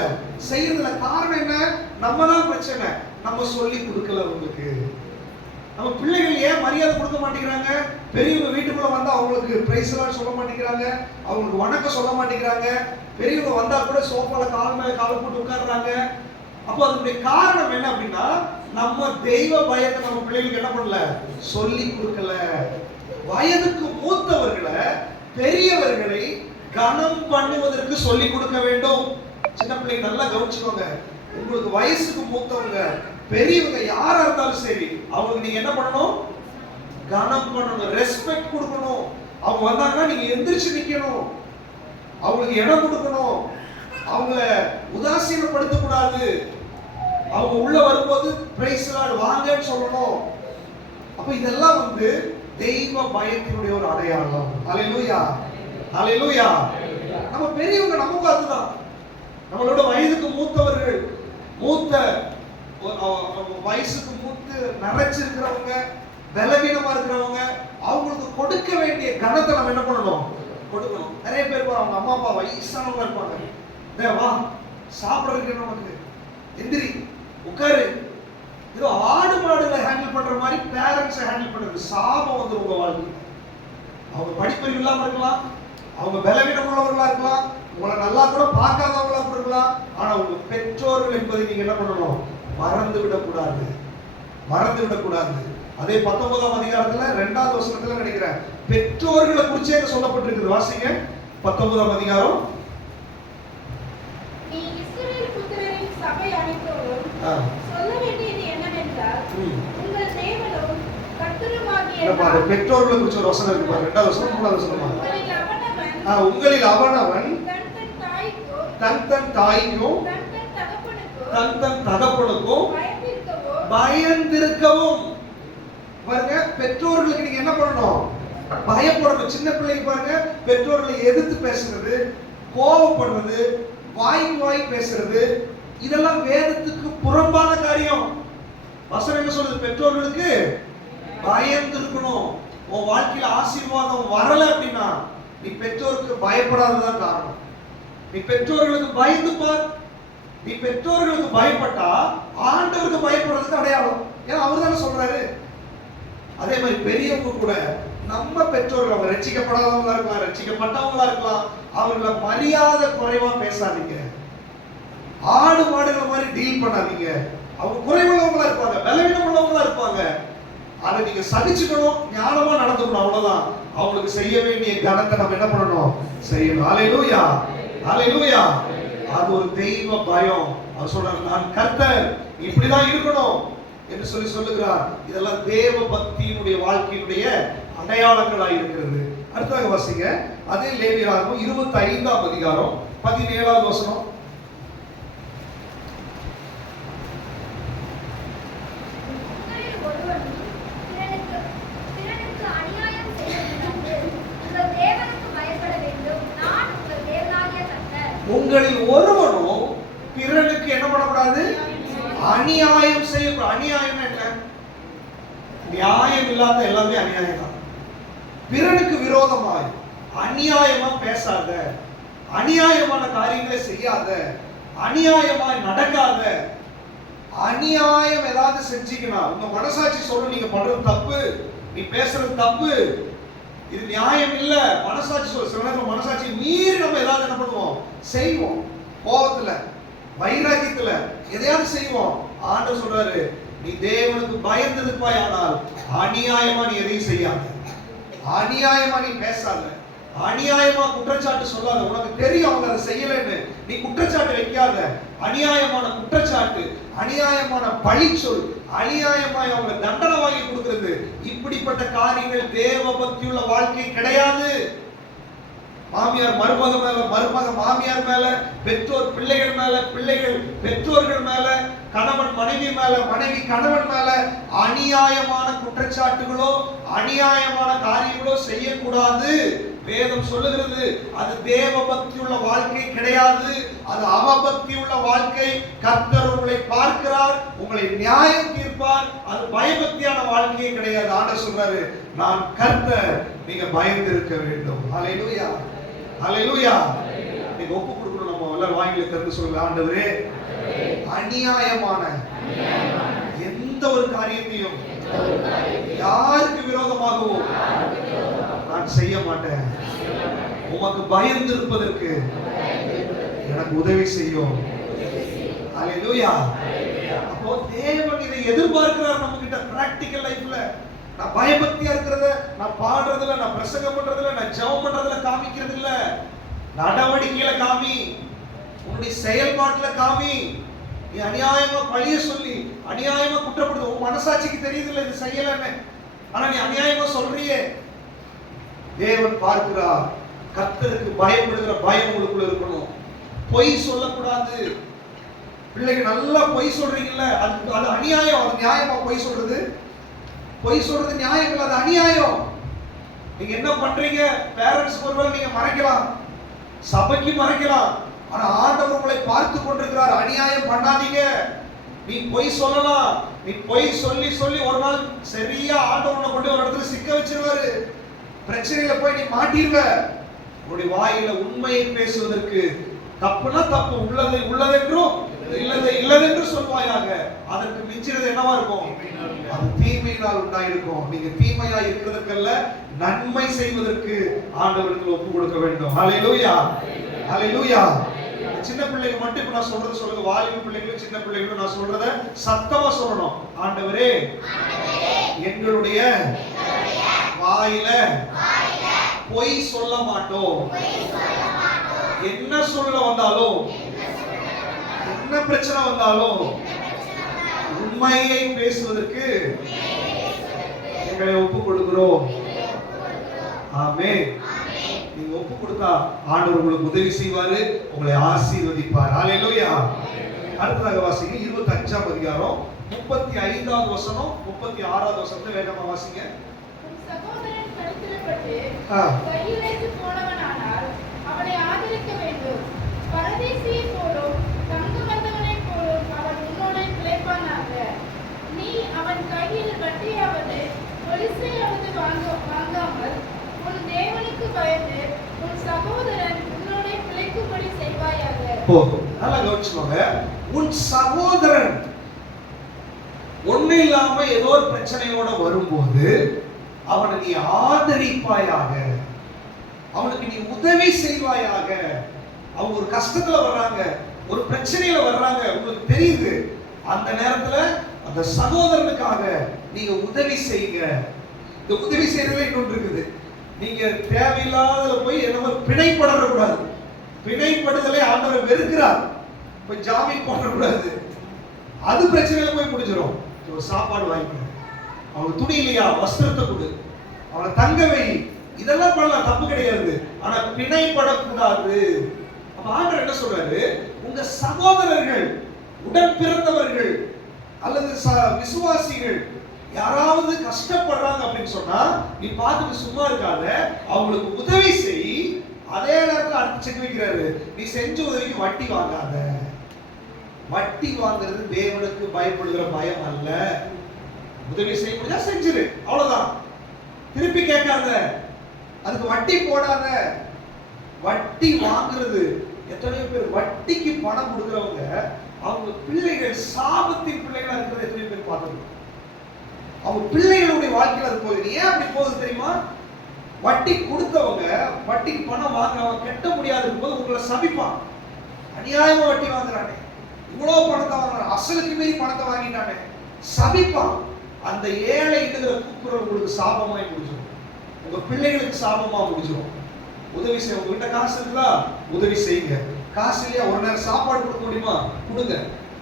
செய்யறதுல. காரணம் என்ன? நம்ம தான் பிரச்சனை, நம்ம சொல்லி கொடுக்கல அவங்களுக்கு. நம்ம பிள்ளைகள் ஏன் மரியாதை கொடுக்க மாட்டேங்கிறாங்க? பெரியவங்க வீட்டுக்குள்ள வந்தா அவங்களுக்கு பிரைஸ் எல்லாம் சொல்ல மாட்டேங்கிறாங்க, அவங்களுக்கு வணக்கம் சொல்ல மாட்டேங்கிறாங்க. பெரியவங்க வந்தா கூட சோஃபால கால் மேல காலை போட்டு உட்கார்றாங்க. அப்போ அதனுடைய காரணம் என்ன அப்படின்னா, நம்ம தெய்வ பயத்தை நம்ம பிள்ளைகளுக்கு என்ன பண்ணல, சொல்லி கொடுக்கல. வயதுக்கு மூத்தவர்களை, பெரியவர்களை கனம் பண்ணுவதற்கு சொல்லி கொடுக்க வேண்டும். சின்ன பிள்ளைங்க நல்லா கவனிச்சுக்கோங்க. உங்களுக்கு வயசுக்கு மூத்தவங்க பெரியவங்க யாரா இருந்தாலும் சரி, அவங்களுக்கு நீங்க என்ன பண்ணணும்? கனம் பண்ணணும், ரெஸ்பெக்ட் கொடுக்கணும். அவங்க வந்தாங்கன்னா நீங்க எந்திரிச்சு நிக்கணும், அவங்களுக்கு இடம் கொடுக்கணும், அவங்கள உதாசீனப்படுத்த கூடாது. அவங்க உள்ள வரும்போது பிரைஸ் லார்ட் வாங்கன்னு சொல்லணும். அப்ப இதெல்லாம் தெய்வ பயத்தினுடைய ஒரு அடையாளம். ஹல்லேலூயா, ஹல்லேலூயா. நம்ம பெரியவங்க நமக்கு அதுதான். நம்மளோட வயதுக்கு மூத்தவர்கள், மூத்த வயசுக்கு மூத்து நரைச்சிருக்கிறவங்க, பலவீனமா இருக்கிறவங்க, அவங்களுக்கு கொடுக்க வேண்டிய கனத்தை நம்ம என்ன பண்ணணும்? கொடுக்கணும். நிறைய பேர் அவங்க அம்மா அப்பா வயசானவங்க இருப்பாங்க. வா சாப்பிடுறதுக்கு நமக்கு எந்திரி உட்காரு. இது ஆடு மாடுகளை ஹேண்டில் பண்ற மாதிரி பேரண்ட்ஸை ஹேண்டில் பண்றது சாபம் உங்க வாழ்க்கை. அவங்க படிப்பறிவு இல்லாம இருக்கலாம், அவங்க பலவீனம் உள்ளவர்களா இருக்கலாம், உங்களை நல்லா கூட பார்க்காதவங்களா இருக்கலாம். ஆனா உங்க பெற்றோர்கள் என்பதை நீங்க என்ன பண்ணணும்? மறந்து விடக்கூடாது, மறந்து விடக்கூடாது. அதே 19ஆம் அதிகாரத்துல 2வது வசனத்துல நினைக்கிறேன், பெற்றோர்களை குறிச்சே சொல்லப்பட்டிருக்குது. வாசிங்க 19ஆம் அதிகாரம். நீ இஸ்ரவேல் புத்திரரின் சபை அனைத்தோடும் சொல்ல வேண்டியது என்னவென்றால், உங்கள் தேவனும் கர்த்தருமாகிய பெற்றோர்களை குறிச்ச ஒரு வசனம் இருக்கு பாருங்க. 2வது வசனம் 3வது வசனமா? உங்களில் அவனவன் தன் தன் தாய்க்கும் தன் தன் தகப்பனுக்கும் பயந்திருக்கவும். பாருங்க, பெற்றோர்களுக்கு நீங்க என்ன பண்ணணும்? பயப்படணும். சின்ன பிள்ளைங்க பாருங்க, பெற்றோர்களை எதிர்த்து பேசுறது, கோபப்படுறது, வாய்க்கு வாய் பேசுறது, இதெல்லாம் வேதத்துக்கு புறம்பான காரியம். வசனம் என்ன சொல்லுது? பெற்றோர்களுக்கு பயந்து இருக்கணும். உன் வாழ்க்கையில ஆசீர்வாதம் வரல அப்படின்னா நீ பெற்றோருக்கு பயப்படாததான் காரணம். நீ பெற்றோர்களுக்கு பயந்து பார். நீ பெற்றோர்களுக்கு பயப்பட்டா ஆண்டவருக்கு பயப்படுறதுக்கு அடையாளம். ஏன்னா அவர் தானே சொல்றாரு. அதே மாதிரி பெரியவங்க கூட நம்ம பெற்றோர்கள், அவங்க ரட்சிக்கப்படாதவங்களா இருக்கலாம், ரட்சிக்கப்பட்டவங்களா இருக்கலாம், அவர்களை மரியாதை குறைவா பேசாதீங்க. ஆடு மாடுகளை மாதிரி டீல் பண்ணாதீங்க. அவங்க குறைவுள்ளவங்களா இருப்பாங்க, பலவீனம் உள்ளவங்களா இருப்பாங்க. அதை நீங்க சகிச்சுக்கணும், ஞானமா நடந்துக்கணும், அவ்வளவுதான். அவங்களுக்கு செய்ய வேண்டிய கனத்தை நம்ம என்ன பண்ணணும்? செய்யணும். ஹல்லேலூயா, ஹல்லேலூயா. அது ஒரு தெய்வ பயம். அவர் சொல்றாரு, நான் கர்த்தர், இப்படிதான் இருக்கணும் என்று சொல்லுகிறார். இதெல்லாம் தேவ பக்தியினுடைய வாழ்க்கையினுடைய அடையாளங்களாக இருக்கிறது. அடுத்ததாக வாசிங்க, அதே லேவியராகமம் 25ஆம் அதிகாரம் 17வது வசனம். உங்களில் ஒருவனும் பிறனுக்கு என்ன பண்ணக்கூடாது? அநியாயம் செய்யக்கூடாது. அநியாயம் என்ன? நியாயம் இல்லாத எல்லாமே அநியாயம் தான். பிறனுக்கு விரோதமாய் அநியாயமா பேசாத, அநியாயமான காரியங்களை செய்யாத, அநியாயமாய் நடக்காத. அநியாயம் ஏதாவது செஞ்சீங்கன்னா உங்க மனசாட்சி சொல்லும், நீங்க பண்றது தப்பு, நீ பேசுறது தப்பு, இது நியாயம் இல்ல. மனசாட்சி சொல்ல, சில நேரம் மனசாட்சி மீறி நம்ம ஏதாவது என்ன பண்ணுவோம்? செய்வோம். கோபத்துல, வைராக்கியத்துல எதையாவது செய்வோம். ஆண்டவர் சொல்றாரு, நீ தேவனுக்கு பயந்திருப்பாய், ஆனால் அநியாயமா நீ எதையும் செய்யாத, அநியாயமா நீ பேசாத, அநியாயமா குற்றச்சாட்டு சொல்லாத. உனக்கு தெரியும் அவங்க அதை செய்யலன்னு, நீ குற்றச்சாட்டு வைக்காத. அநியாயமான குற்றச்சாட்டு, அநியாயமான பழி சொல், அநியாயமாய் அவங்க தண்டனை வாங்கி கொடுக்கிறது, இப்படிப்பட்ட காரியங்கள் தேவ பக்தியுள்ள வாழ்க்கை கிடையாது. மாமியார் மருமக மேல, மருமக மாமியார் மேல, பெற்றோர் பிள்ளைகள் மேல, பிள்ளைகள் பெற்றோர்கள் மேல, கணவன் மனைவி மேல, மனைவி கணவன் மேல அநியாயமான குற்றச்சாட்டுகளோ அநியாயமான காரியங்களோ செய்யக்கூடாது. வேதம் சொல்லுகிறது அது தேவ பக்தியுள்ள வாழ்க்கை கிடையாது, அது அவபக்தியுள்ள வாழ்க்கை. கர்த்தர் உங்களை பார்க்கிறார், உங்களை நியாயம் தீர்ப்பார். அது பயபக்தியான வாழ்க்கையே கிடையாது. ஆண்டவர் சொல்றாரு, நான் கர்த்தர், நீங்க பயந்து இருக்க வேண்டும். ஹல்லேலூயா, ஹல்லேலூயா. நீங்க ஒப்பு கொடுக்கணும். நம்ம எல்லாரும் வாயில திறந்து சொல்லுங்க, ஆண்டவரே, அநியாயமான எந்த ஒரு காரியத்தையும் யாருக்கு விரோதமாகவோ நான் செய்ய மாட்டேன். உமக்கு பயந்து இருப்பதற்கு எனக்கு உதவி செய்யும். ஹல்லேலூயா. அப்போ தேவன் இதை எதிர்பார்க்கிறார் நம்ம கிட்ட. பிராக்டிகல் லைஃப்ல நான் பயபக்தியா இருக்கிறத நான் பாடுறதுல, நான் பிரசங்கம் பண்றதுல, நான் ஜெபம் பண்றதுல காமிக்கிறது இல்ல, நடவடிக்கையில காமி. உன்னுடைய செயல்பாட்டுல காமி. நீ அநியாயமா பழிய சொல்லி அநியாயமா குற்றப்படுது, உன் மனசாட்சிக்கு தெரியுது இல்ல இது செய்யலன்னு, ஆனா நீ அநியாயமா சொல்றியே. தேவன் பார்க்கிறார். கர்த்தருக்கு பயப்படுகிற பயம் உங்களுக்குள்ள இருக்கணும். பொய் சொல்லக்கூடாது. பிள்ளைங்க நல்லா பொய் சொல்றீங்கல்ல, அது அநியாயம். அது நியாயமா? பொய் சொல்றது நியாயம் இல்ல, அது அநியாயம். நீங்க என்ன பண்றீங்க? பேரண்ட்ஸ் ஒருவேளை நீங்க மறைக்கலாம், சபைக்கு மறைக்கலாம், ஆனா ஆண்டவர் உங்களை பார்த்து கொண்டிருக்கிறார். அநியாயம் பண்ணாதீங்க. நீ பொய் சொல்லலாம். நீ பொய் சொல்லி சொல்லி ஒரு நாள் சரியா ஆண்டவர் உன்னை கொண்டு ஒரு இடத்துல சிக்க வச்சிருவாரு. பிரச்சனையில போய் நீ மாட்டிடுவ. உன்னுடைய வாயில உண்மையை பேசுவதற்கு தப்புனா தப்பு, உள்ளதை உள்ளதென்றும் இல்லதென்று சொல்வாயாக. அதற்கு மிஞ்சினது என்னவா இருக்கும்? அது தீமையினால் உண்டாயிருக்கும். நீங்க தீமையா இருக்கிறதுக்கல்ல, நன்மை செய்வதற்கு ஆண்டவருக்கு ஒப்பு கொடுக்க வேண்டும். ஹல்லேலூயா, ஹல்லேலூயா. சின்ன பிள்ளைங்க மட்டும் இப்ப நான் சொல்றது சொல்லுங்க. வாலிப பிள்ளைகளும் சின்ன பிள்ளைகளும் நான் சொல்றத சத்தமா சொல்லணும். ஆண்டவரே, எங்களுடைய வாயில பொய் சொல்ல மாட்டோம். என்ன சொல்ல வந்தாலும், என்ன பிரச்சனை வந்தாலும் உண்மையை பேசுவதற்கு எங்களை ஒப்பு கொடுக்கிறோம். ஆமென். நீங்க ஒப்பு கொடுத்தா ஆண்டவர் உங்களுக்கு உதவி செய்வாரு, உங்களை ஆசீர்வதிப்பார். ஹல்லேலூயா. அடுத்ததாக வாசிங்க 25ஆம் அதிகாரம் 35வது வசனம் 36வது வசனத்தை வேகமா வாசிங்க. சகோதரன் கடத்திடப்பட்டு கையிலேந்து போனவனானால் அவனை ஆதரிக்க வேண்டும். பரதேசியை போலும் தங்க வந்தவனைப் போலும் அவன் உன்னோட பிழைப்பானாக. நீ அவன் கையில் வட்டியாவது பொலிசையாவது வாங்காமல் உன் தேவனுக்கு பயந்து உன் சகோதரன் உன்னோட பிழைக்கும்படி செய்வாயாக. போதும். நல்லா கவனிச்சுக்கோங்க. உன் சகோதரன் ஒண்ணு இல்லாம ஏதோ ஒரு பிரச்சனையோட வரும்போது அவனை நீ ஆதரிப்பாயாக, அவனுக்கு நீ உதவி செய்வாயாக. அவங்க ஒரு கஷ்டத்துல வர்றாங்க, ஒரு பிரச்சனையில வர்றாங்க, உங்களுக்கு தெரியுது. அந்த நேரத்துல அந்த சகோதரனுக்காக நீங்க உதவி செய்யுங்க. இந்த உதவி செய்யறதுல இன்னொன்று இருக்குது. நீங்க தேவையில்லாத போய் என்னவோ பிணைப்படக்கூடாது. பிணைப்படுதலை ஆண்டவர் வெறுக்கிறார். போய் ஜாமீன் போடக்கூடாது. அது பிரச்சனையில போய் முடிஞ்சிடும். ஒரு சாப்பாடு வாங்கிக்க, அவனுக்கு துணி இல்லையா, வஸ்திரத்தை கொடு, அவனை தங்க வை, இதெல்லாம் பண்ணலாம், தப்பு கிடையாது. ஆனா பிணைப்படக்கூடாது. அப்ப ஆண்டவர் என்ன சொல்றாரு? உங்க சகோதரர்கள், உடன் பிறந்தவர்கள் அல்லது விசுவாசிகள் யாராவது கஷ்டப்படுறாங்க அப்படின்னு சொன்னா நீ பார்த்துட்டு சும்மா இருக்காத, அவங்களுக்கு உதவி செய். அதே நேரத்தில் அடுத்து செக் வைக்கிறாரு, நீ செஞ்ச உதவிக்கு வட்டி வாங்காத. வட்டி வாங்குறது தேவனுக்கு பயப்படுகிற பயம் அல்ல. உதவி செய்ய முடிஞ்சா செஞ்சிரு, அவ்வளவுதான். திருப்பி கேட்காத, அதுக்கு வட்டி போடாத. வட்டி வாங்குறது, எத்தனையோ பேர் வட்டிக்கு பணம் கொடுக்கிறவங்க அவங்க பிள்ளைகள் சாபத்தின் பிள்ளைகளா இருக்கிறது எத்தனையோ பேர் பார்த்துருக்கோம். அவங்க பிள்ளைகளுடைய வாழ்க்கையில் அது போகுது. ஏன் அப்படி போகுது தெரியுமா? வட்டி கொடுத்தவங்க, வட்டிக்கு பணம் வாங்குறவங்க கெட்ட முடியாது போது உங்களை சபிப்பான். அநியாயமா வட்டி வாங்குறானே, இவ்வளவு பணத்தை வாங்குறான், அசலுக்கு மீறி பணத்தை வாங்கிட்டானே, சபிப்பான். அந்த ஏழை இடுகிற கூக்குரல் உங்களுக்கு சாபமாய் முடிஞ்சிடும், உங்க பிள்ளைகளுக்கு சாபமா முடிஞ்சிடும். உதவி செய்ய, உங்ககிட்ட காசு இருக்குதா, உதவி செய்யுங்க. காசு இல்லையா, ஒரு நேரம் சாப்பாடு கொடுக்க முடியுமா, கொடுங்க.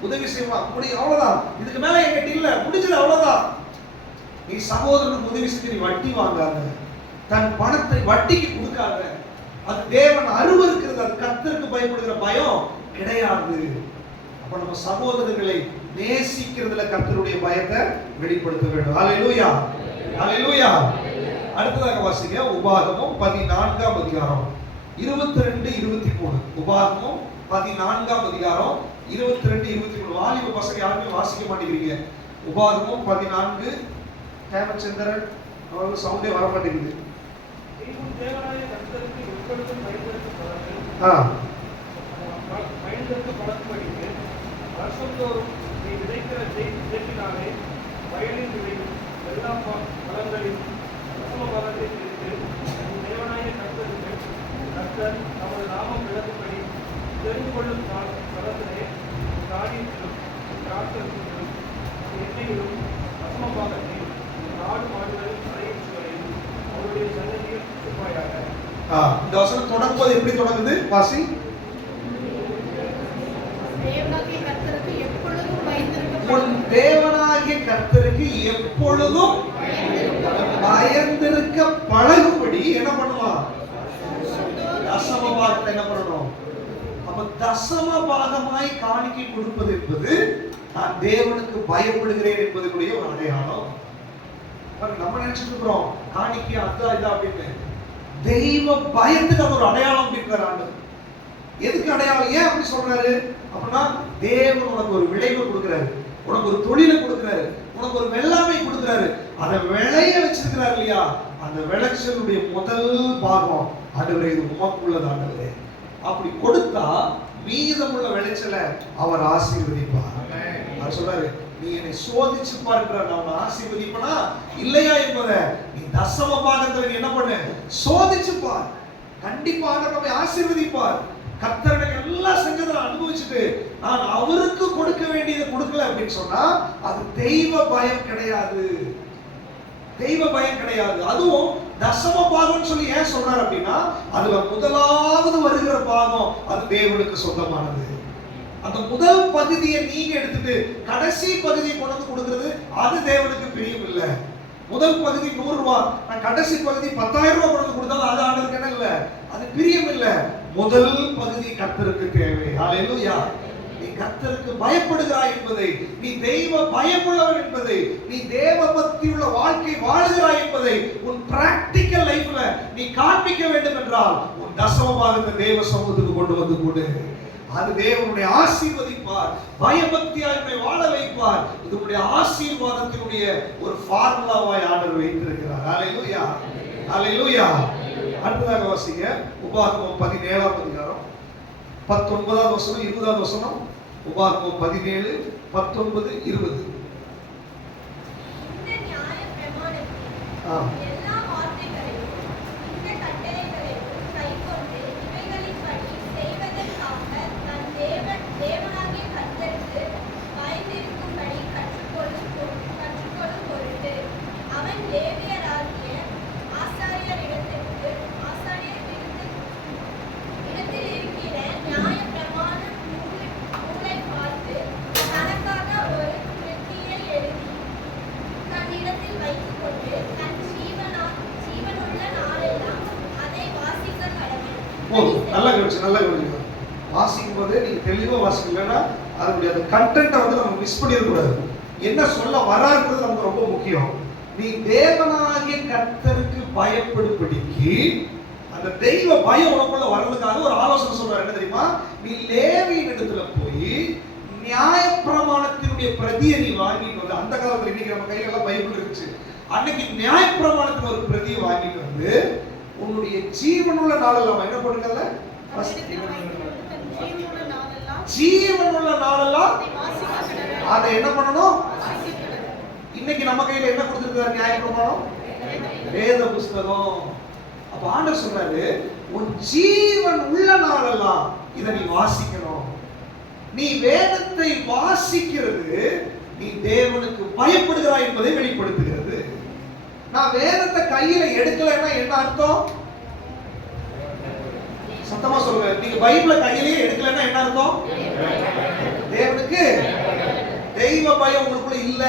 உதவி செய்வா முடியும், அவ்வளவுதான். இதுக்கு மேல என்கிட்ட இல்ல, முடிஞ்சது, அவ்வளவுதான். நீ சகோதரனுக்கு உதவி செஞ்சு நீ வட்டி வாங்காத, தன் பணத்தை வட்டிக்கு கொடுக்காத. அது தேவன் அருவருக்கிறது, அது கர்த்தருக்கு பயப்படுகிற பயம் கிடையாது. அப்ப நம்ம சகோதரர்களை நேசிக்கிறதுல கர்த்தருடைய பயத்தை வெளிப்படுத்த வேண்டும். ஹல்லேலூயா, ஹல்லேலூயா. அடுத்ததாக வாசிங்க உபாகமம் 14ஆம் அதிகாரம் 22-23. உபாகமம் 14ஆம் அதிகாரம் 22-23. வாலிப பசங்க யாருமே வாசிக்க மாட்டேங்கிறீங்க. உபாகமம் 14. ஹேமச்சந்திரன் அவர்கள் சவுண்டே வர மாட்டேங்குது. வருஷந்தோறும் நீ விதைக்கிற ஜெயினாலே வயலில் விளையும் எல்லா பழங்களின் தசம பலத்தை பிரித்து தேவனாய கர்த்தர் நமது நாமம் விளக்கும்படி தெரிந்து கொள்ளும் பலத்திலே காரியத்திலும் திராட்சரசத்திலும் எண்ணெயிலும் தசம பாகத்தில் ஆடு மாடுகள் அறையிச்சுவரையும் அவருடைய சன்னதியில் சுப்பாயாக. இந்த வசனம் தொடங்கும்போது எப்படி தொடங்குது? வாசி. தேவனாகிய கர்த்தருக்கு எப்பொழுதும் பயந்திருக்க பழகும்படி என்ன பண்ணுவான்? தசம பாகத்தை என்ன பண்ணணும்? அப்ப தசம பாகமாய் காணிக்கை கொடுப்பது என்பது நான் தேவனுக்கு பயப்படுகிறேன் என்பதற்குரிய ஒரு அடையாளம். நம்ம நினைச்சிட்டு இருக்கிறோம் காணிக்கை அதான் இதா அப்படின்னு. தெய்வ பயத்துக்கு அது ஒரு அடையாளம் அப்படின்றார் ஆண்டவர். எதுக்கு அடையாளம்? ஏன் அப்படி சொல்றாரு அப்படின்னா, தேவன் உனக்கு ஒரு விளைவை கொடுக்கிறாரு, உனக்கு ஒரு தொழிலை கொடுக்கிறாரு, உனக்கு ஒரு வெள்ளாமை கொடுக்கிறாரு. அதை விளைய வச்சிருக்கிறாரு இல்லையா, அந்த விளைச்சலுடைய முதல் பாகம் ஆண்டவரே இது உமக்குள்ளது ஆண்டவரே. அப்படி கொடுத்தா மீதமுள்ள விளைச்சலை அவர் ஆசீர்வதிப்பார். அவர் சொல்றாரு, நீ என்னை சோதிச்சு பார்க்கிற நான் உன்னை ஆசீர்வதிப்பனா இல்லையா என்பதை நீ தசம பாகத்தை என்ன பண்ணு, சோதிச்சு பார். கண்டிப்பா நம்மை ஆசீர்வதிப்பார். கர்த்தர் எல்லாம் செஞ்சதை அனுபவிச்சுட்டு நான் அவருக்கு கொடுக்க வேண்டியதை கொடுக்கல அப்படின்னு சொன்னா அது தெய்வ பயம் கிடையாது. தெய்வ பயம் கிடையாது. அதுவும் தசம பாகம் சொல்லி ஏன் சொல்றாரு அப்படின்னா, அதுல முதலாவது வருகிற பாகம் அது தேவனுக்கு சொந்தமானது. அந்த முதல் பகுதியை நீங்க எடுத்துட்டு கடைசி பகுதியை கொண்டு வந்து கொடுக்கிறது அது தேவனுக்கு பிரியம் இல்லை. முதல் பகுதி 100 ரூபாய், நான் கடைசி பகுதி 10,000 ரூபாய் கொண்டு கொடுத்தாலும் அது ஆண்டவருக்கு என்ன இல்லை, அது பிரியம் இல்லை. முதல் பகுதி கர்த்தருக்கு தேவை. ஹல்லேலூயா. நீ கர்த்தருக்கு பயப்படுகிறாய் என்பதை, நீ தெய்வ பயமுள்ளவன் என்பதை, நீ தேவ பக்தியுள்ள வாழ்க்கை வாழுகிறாய் என்பதை உன் பிராக்டிக்கல் லைஃப்ல நீ காண்பிக்க வேண்டும் என்றால் உன் தசம பாகத்தை தேவ சமூகத்துக்கு கொண்டு வந்து கொடு. அது தேவனுடைய ஆசீர்வதிப்பார். பயபக்தியாய் உன்னை வாழ வைப்பார். இது உன்னுடைய ஆசீர்வாதத்தினுடைய ஒரு ஃபார்முலாவாய் ஆண்டவர் வைத்திருக்கிறார். ஹல்லேலூயா, ஹல்லேலூயா. அடுத்ததாக வாசிங்க உபாகமம் 17ஆம் அதிகாரம் 19ஆவது வசனம் 20ஆவது வசனம். உபாகமம் 17, 19, 20. இந்த நியாயப்பிரமாணத்தில் எல்லா வார்த்தைகளையும் இந்த கட்டளைகளையும் கைக்கொண்டு இவைகளின்படி செய்வதற்காக தன் தேவனாகிய கர்த்தருக்கு பயந்திருக்கும்படி கற்றுக்கொள்ளும் பொருட்டு அவன் லேவியராகிய ஆசாரியரிடத்தில் இருக்கிற நியாயப்பிரமாண நூலை பார்த்து தனக்காக ஒரு கிருத்தியை எழுதி தன்னிடத்தில் வைத்துக் கொண்டு தன் ஜீவனுள்ள நாளெல்லாம் அதை வாசிக்க கடவன். நல்லா கவனிச்சு வாசிக்கும் போது நீங்க தெளிவா வாசிக்கலன்னா அதனுடைய அந்த கண்டென்ட்டை வந்து நம்ம மிஸ் பண்ணிடக்கூடாது. என்ன சொல்ல வராருன்றது நமக்கு ரொம்ப முக்கியம். நீ தேவனாகிய கர்த்தருக்கு பயப்படும்படிக்கு அந்த தெய்வ பயம் உனக்குள்ள வர்றதுக்காக ஒரு ஆலோசனை சொல்றாரு. என்ன தெரியுமா? நீ லேவியின் இடத்துல போய் நியாயப்பிரமாணத்தினுடைய பிரதியை நீ வாங்கிட்டு வந்து, அந்த காலத்துல இன்னைக்கு நம்ம கையில எல்லாம் பைபிள் இருந்துச்சு, அன்னைக்கு நியாயப்பிரமாணத்துல ஒரு பிரதியை வாங்கிட்டு வந்து உன்னுடைய ஜீவனுள்ள நாளெல்லாம் என்ன பண்ணுங்கல்ல, ஜீவனுள்ள நாளெல்லாம் அதை என்ன பண்ணணும்? இன்னைக்கு நம்ம கையில என்ன கொடுத்திருக்காரு? நியாயப்பிரமாணம், வேத புஸ்தகம். அப்ப ஆண்டவர் சொல்றாரு, உன் ஜீவன் உள்ள நாளெல்லாம் இதை நீ வாசிக்கணும். நீ வேதத்தை வாசிக்கிறது நீ தேவனுக்கு பயப்படுகிறாய் என்பதை வெளிப்படுத்துகிறது. நான் வேதத்தை கையில எடுக்கலைன்னா என்ன அர்த்தம்? சத்தமா சொல்லுங்க. நீங்க பைபிளை கையிலேயே எடுக்கலைன்னா என்ன அர்த்தம்? தேவனுக்கு தெய்வ பயம் உங்களுக்குள்ள இல்ல.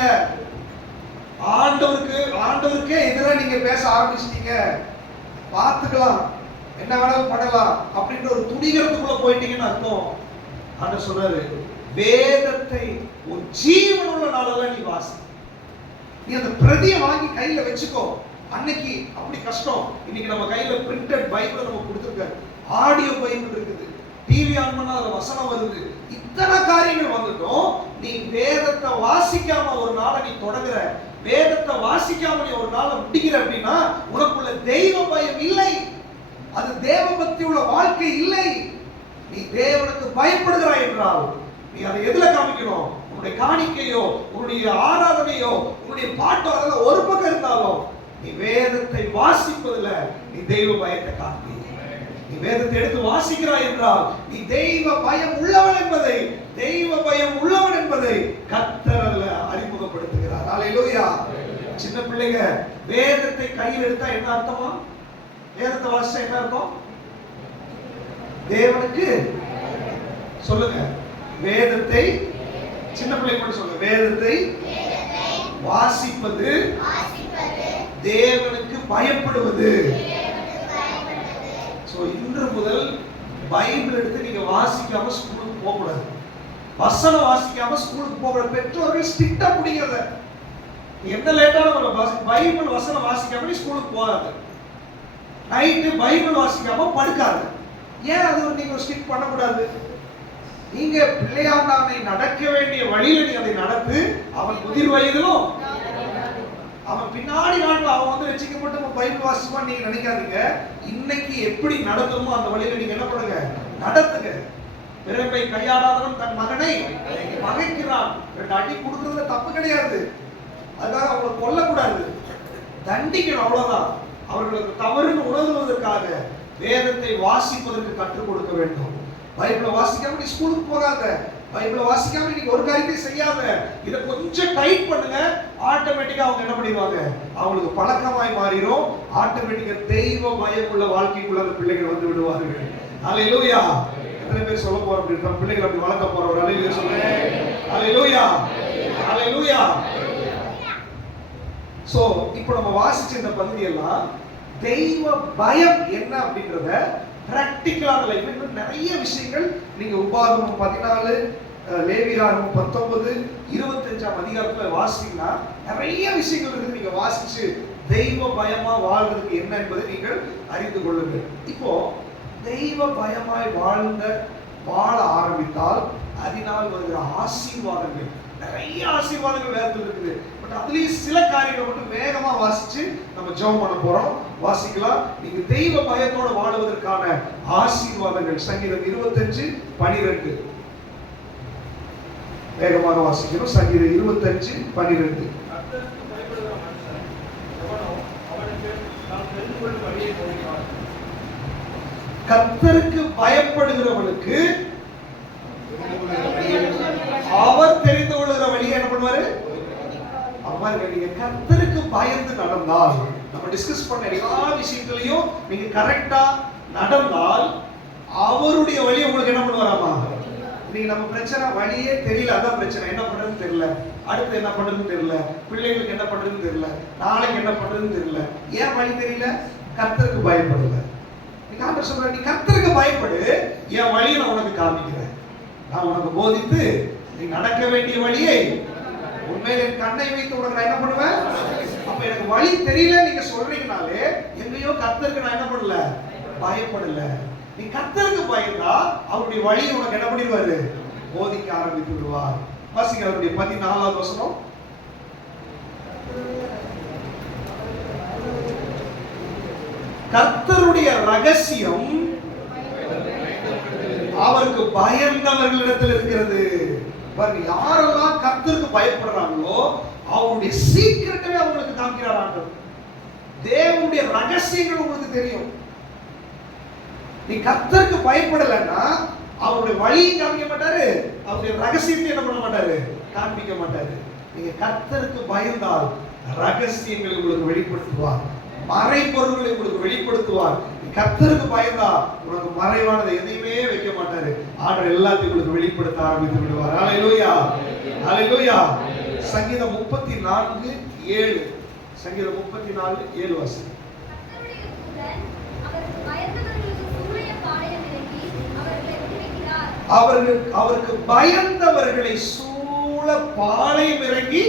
ஆண்டவருக்கே எதிராக நீங்க பேச ஆரம்பிச்சிட்டீங்க. பார்த்துக்கலாம், என்ன வேணாலும் பண்ணலாம் அப்படின்ற ஒரு துணிகரத்துக்குள்ள போயிட்டீங்கன்னு அர்த்தம். ஆண்டவர் சொல்றாரு, வேதத்தை ஒரு ஜீவனுள்ள நாளெல்லாம் நீ வாசி. நீ அந்த பிரதியை வாங்கி கையில வச்சுக்கோ. அன்னைக்கு அப்படி கஷ்டம். இன்னைக்கு நம்ம கையில பிரிண்டட் பைபிள் நம்ம கொடுத்துருக்காரு, ஆடியோ பைபிள் இருக்குது, டிவி ஆன் பண்ணா அதுல வசனம் வருது, இத்தனை காரியங்கள் வந்துட்டோம். நீ வேதத்தை வாசிக்காம ஒரு நாளை நீ தொடங்குற, வேதத்தை வாசிக்காம நீ ஒரு நாளை முடிக்கிற அப்படின்னா உனக்குள்ள தெய்வ பயம் இல்லை, அது தேவ பக்தி உள்ள வாழ்க்கை இல்லை. நீ தேவனுக்கு பயப்படுகிறாய் என்றால் நீ அதை எதுல காமிக்கணும்? உன்னுடைய காணிக்கையோ, உன்னுடைய ஆராதனையோ, உன்னுடைய பாட்டோ அதெல்லாம் ஒரு பக்கம் இருந்தாலும் நீ வேதத்தை வாசிப்பதுல நீ தெய்வ பயத்தை காட்டி. நீ வேதத்தை எடுத்து வாசிக்கிறாய் என்றால் நீ தெய்வ பயம் உள்ளவன் என்பதை, தெய்வ பயம் உள்ளவன் என்பதை கர்த்தர் அதுல அறிமுகப்படுத்துகிறார். ஹல்லேலூயா. சின்ன பிள்ளைங்க வேதத்தை கையில் எடுத்தா என்ன அர்த்தமா? வேதத்தை வாசிச்சா என்ன அர்த்தம்? தேவனுக்கு சொல்லுங்க, வேதத்தை சின்ன பிள்ளை கூட சொல்லுங்க, வேதத்தை வாசிப்பது தேவனுக்கு பயப்படுவது. சோ இன்று முதல் பைபிள் எடுத்து நீங்க வாசிக்காம ஸ்கூலுக்கு போக கூடாது. வசனம் வாசிக்காம ஸ்கூலுக்கு போகிற பெற்றோர்கள் ஸ்ட்ரிக்ட்டா பிடிக்கிறத. எந்த லேட்டான பைபிள் வசனம் வாசிக்காம நீ ஸ்கூலுக்கு போகாத. நைட்டு பைபிள் வாசிக்காம படுக்காத. ஏன் அது நீங்க ஸ்ட்ரிக்ட் பண்ணக்கூடாது? நீங்க பிள்ளையாண்டானை நடக்க வேண்டிய வழியில நீ அதை நடத்து. அவன் முதிர் வயதிலும் அவன் பின்னாடி நாட்கள் அவன் வந்து ரட்சிக்கப்பட்டு பைபிள் வாசிப்பான்னு நீங்க நினைக்காதீங்க. இன்னைக்கு எப்படி நடத்தணுமோ அந்த வழியில நீங்க என்ன பண்ணுங்க, நடத்துங்க. பிறப்பை கையாடாதவன் தன் மகனை பகைக்கிறான். 2 அடி கொடுக்கறதுல தப்பு கிடையாது. அதுக்காக அவங்களை கொல்லக்கூடாது, தண்டிக்கணும், அவ்வளவுதான். அவர்களுக்கு தவறுன்னு உணர்வதற்காக வேதத்தை வாசிப்பதற்கு கற்றுக் கொடுக்க வேண்டும். பைபிளை வாசிக்காம நீ ஸ்கூலுக்கு போகாத. பைபிளை வாசிக்காம நீங்க ஒரு காரியத்தை செய்யாத. இதை கொஞ்சம் டைட் பண்ணுங்க, ஆட்டோமேட்டிக்கா அவங்க என்ன பண்ணிடுவாங்க, அவங்களுக்கு பழக்கமாய் மாறிடும். ஆட்டோமேட்டிக்கா தெய்வ பயம் உள்ள வாழ்க்கைக்குள்ள அந்த பிள்ளைகள் வந்து விடுவார்கள். அல்லேலூயா. எத்தனை பேர் சொல்ல போறோம் அப்படி நம்ம பிள்ளைகளை அப்படி வளர்க்க போறோம்? அல்லேலூயா சொல்லுங்க. அல்லேலூயா. அல்லேலூயா. சோ இப்போ நம்ம வாசிச்ச இந்த பகுதி எல்லாம் தெய்வ பயம் என்ன அப்படின்றத பிராக்டிகலான லைஃப் இன்னும் நிறைய விஷயங்கள் நீங்க உபாகமம் 14, லேவியராகமம் 19, 25ஆம் அதிகாரத்துல வாசிச்சீங்கன்னா நிறைய விஷயங்கள் இருக்கு. நீங்க வாசிச்சு தெய்வ பயமா வாழ்றதுக்கு என்ன என்பதை நீங்கள் அறிந்து கொள்ளுங்கள். இப்போ தெய்வ பயமாய் வாழ ஆரம்பித்தால் அதனால் வருகிற ஆசீர்வாதங்கள், நிறைய ஆசீர்வாதங்கள் வேதத்தில் இருக்குது. பட் அதுலயும் சில காரியங்களை மட்டும் வேகமா வாசிச்சு நம்ம ஜெபம் பண்ண போறோம். வாசிக்கலாம். நீங்க தெய்வ பயத்தோட வாழுவதற்கான ஆசீர்வாதங்கள். சங்கீதம் 25:12 வேகமாக வாசிக்கிறோம். சங்கீதம் 25:12. கர்த்தருக்கு பயப்படுகிற மனுஷன் எவனோ அவனுக்கு நாம் தெரிந்து கொள்ளும் வழியை போகிறான். கர்த்தருக்கு பயப்படுகிறவனுக்கு அவர் தெரிந்து கொள்ளுகிற வழியை என்ன பண்ணுவாரு? அம்மா நீங்க கர்த்தருக்கு பயந்து நடந்தால், நம்ம டிஸ்கஸ் பண்ண எல்லா விஷயங்களையும் நீங்க கரெக்டா நடந்தால் அவருடைய வழி உங்களுக்கு என்ன பண்ணுவாராமா? நீங்க நம்ம பிரச்சனை வழியே தெரியல, அதான் பிரச்சனை. என்ன பண்றதுன்னு தெரியல, அடுத்து என்ன பண்றதுன்னு தெரியல, பிள்ளைகளுக்கு என்ன பண்றதுன்னு தெரியல, நாளைக்கு என்ன பண்றதுன்னு தெரியல. ஏன் வழி தெரியல? கர்த்தருக்கு பயப்படல. நீங்க ஆண்டவர் சொல்றாரு, நீ கர்த்தருக்கு பயப்படு, என் வழியை நான் உனக்கு காமிக்கிறேன், நான் உனக்கு போதித்து நீ நடக்க வேண்டிய வழியை உண்மையில என் கண்ணை வைத்து உனக்கு நான் என்ன பண்ணுவேன். அப்ப எனக்கு வழி தெரியல நீங்க சொல்றீங்கனாலே எங்கேயோ கர்த்தருக்கு நான் என்ன பண்ணல, பயப்படல. நீ கர்த்தருக்கு பயந்தா அவருடைய வழி உனக்கு என்ன பண்ணிடுவாரு, போதிக்க ஆரம்பித்து விடுவார். வாசிங்க அவருடைய 14வது வசனம். கர்த்தருடைய ரகசியம் அவருக்கு பயந்தவர்களிடத்தில் இருக்கிறது. பாருங்க, யாரெல்லாம் கர்த்தருக்கு பயப்படுறாங்களோ அவருடைய சீக்கிரட்டவே அவங்களுக்கு காமிக்கிறார் ஆண்டவர். தேவனுடைய ரகசியங்கள் உங்களுக்கு தெரியும். நீ கர்த்தருக்கு பயப்படலைன்னா அவருடைய வழியை காமிக்க மாட்டாரு, அவருடைய ரகசியத்தை என்ன பண்ண மாட்டாரு, காண்பிக்க மாட்டாரு. நீங்க கர்த்தருக்கு பயந்தால் ரகசியங்களை உங்களுக்கு வெளிப்படுத்துவார், மறைபொருள்களை உங்களுக்கு வெளிப்படுத்துவார். கர்த்தருக்கு பயந்தா உனக்கு மறைவானதை எதையுமே வைக்க மாட்டாரு. ஆண்டவர் எல்லாத்தையும் உங்களுக்கு வெளிப்படுத்த ஆரம்பித்து விடுவார். அல்லேலூயா. அல்லேலூயா. சங்கீதம் 34:7. சங்கீதம் 34:7 வாசி. அவருக்கு பயந்தவர்களை சூழ பாளையம் இறங்கி,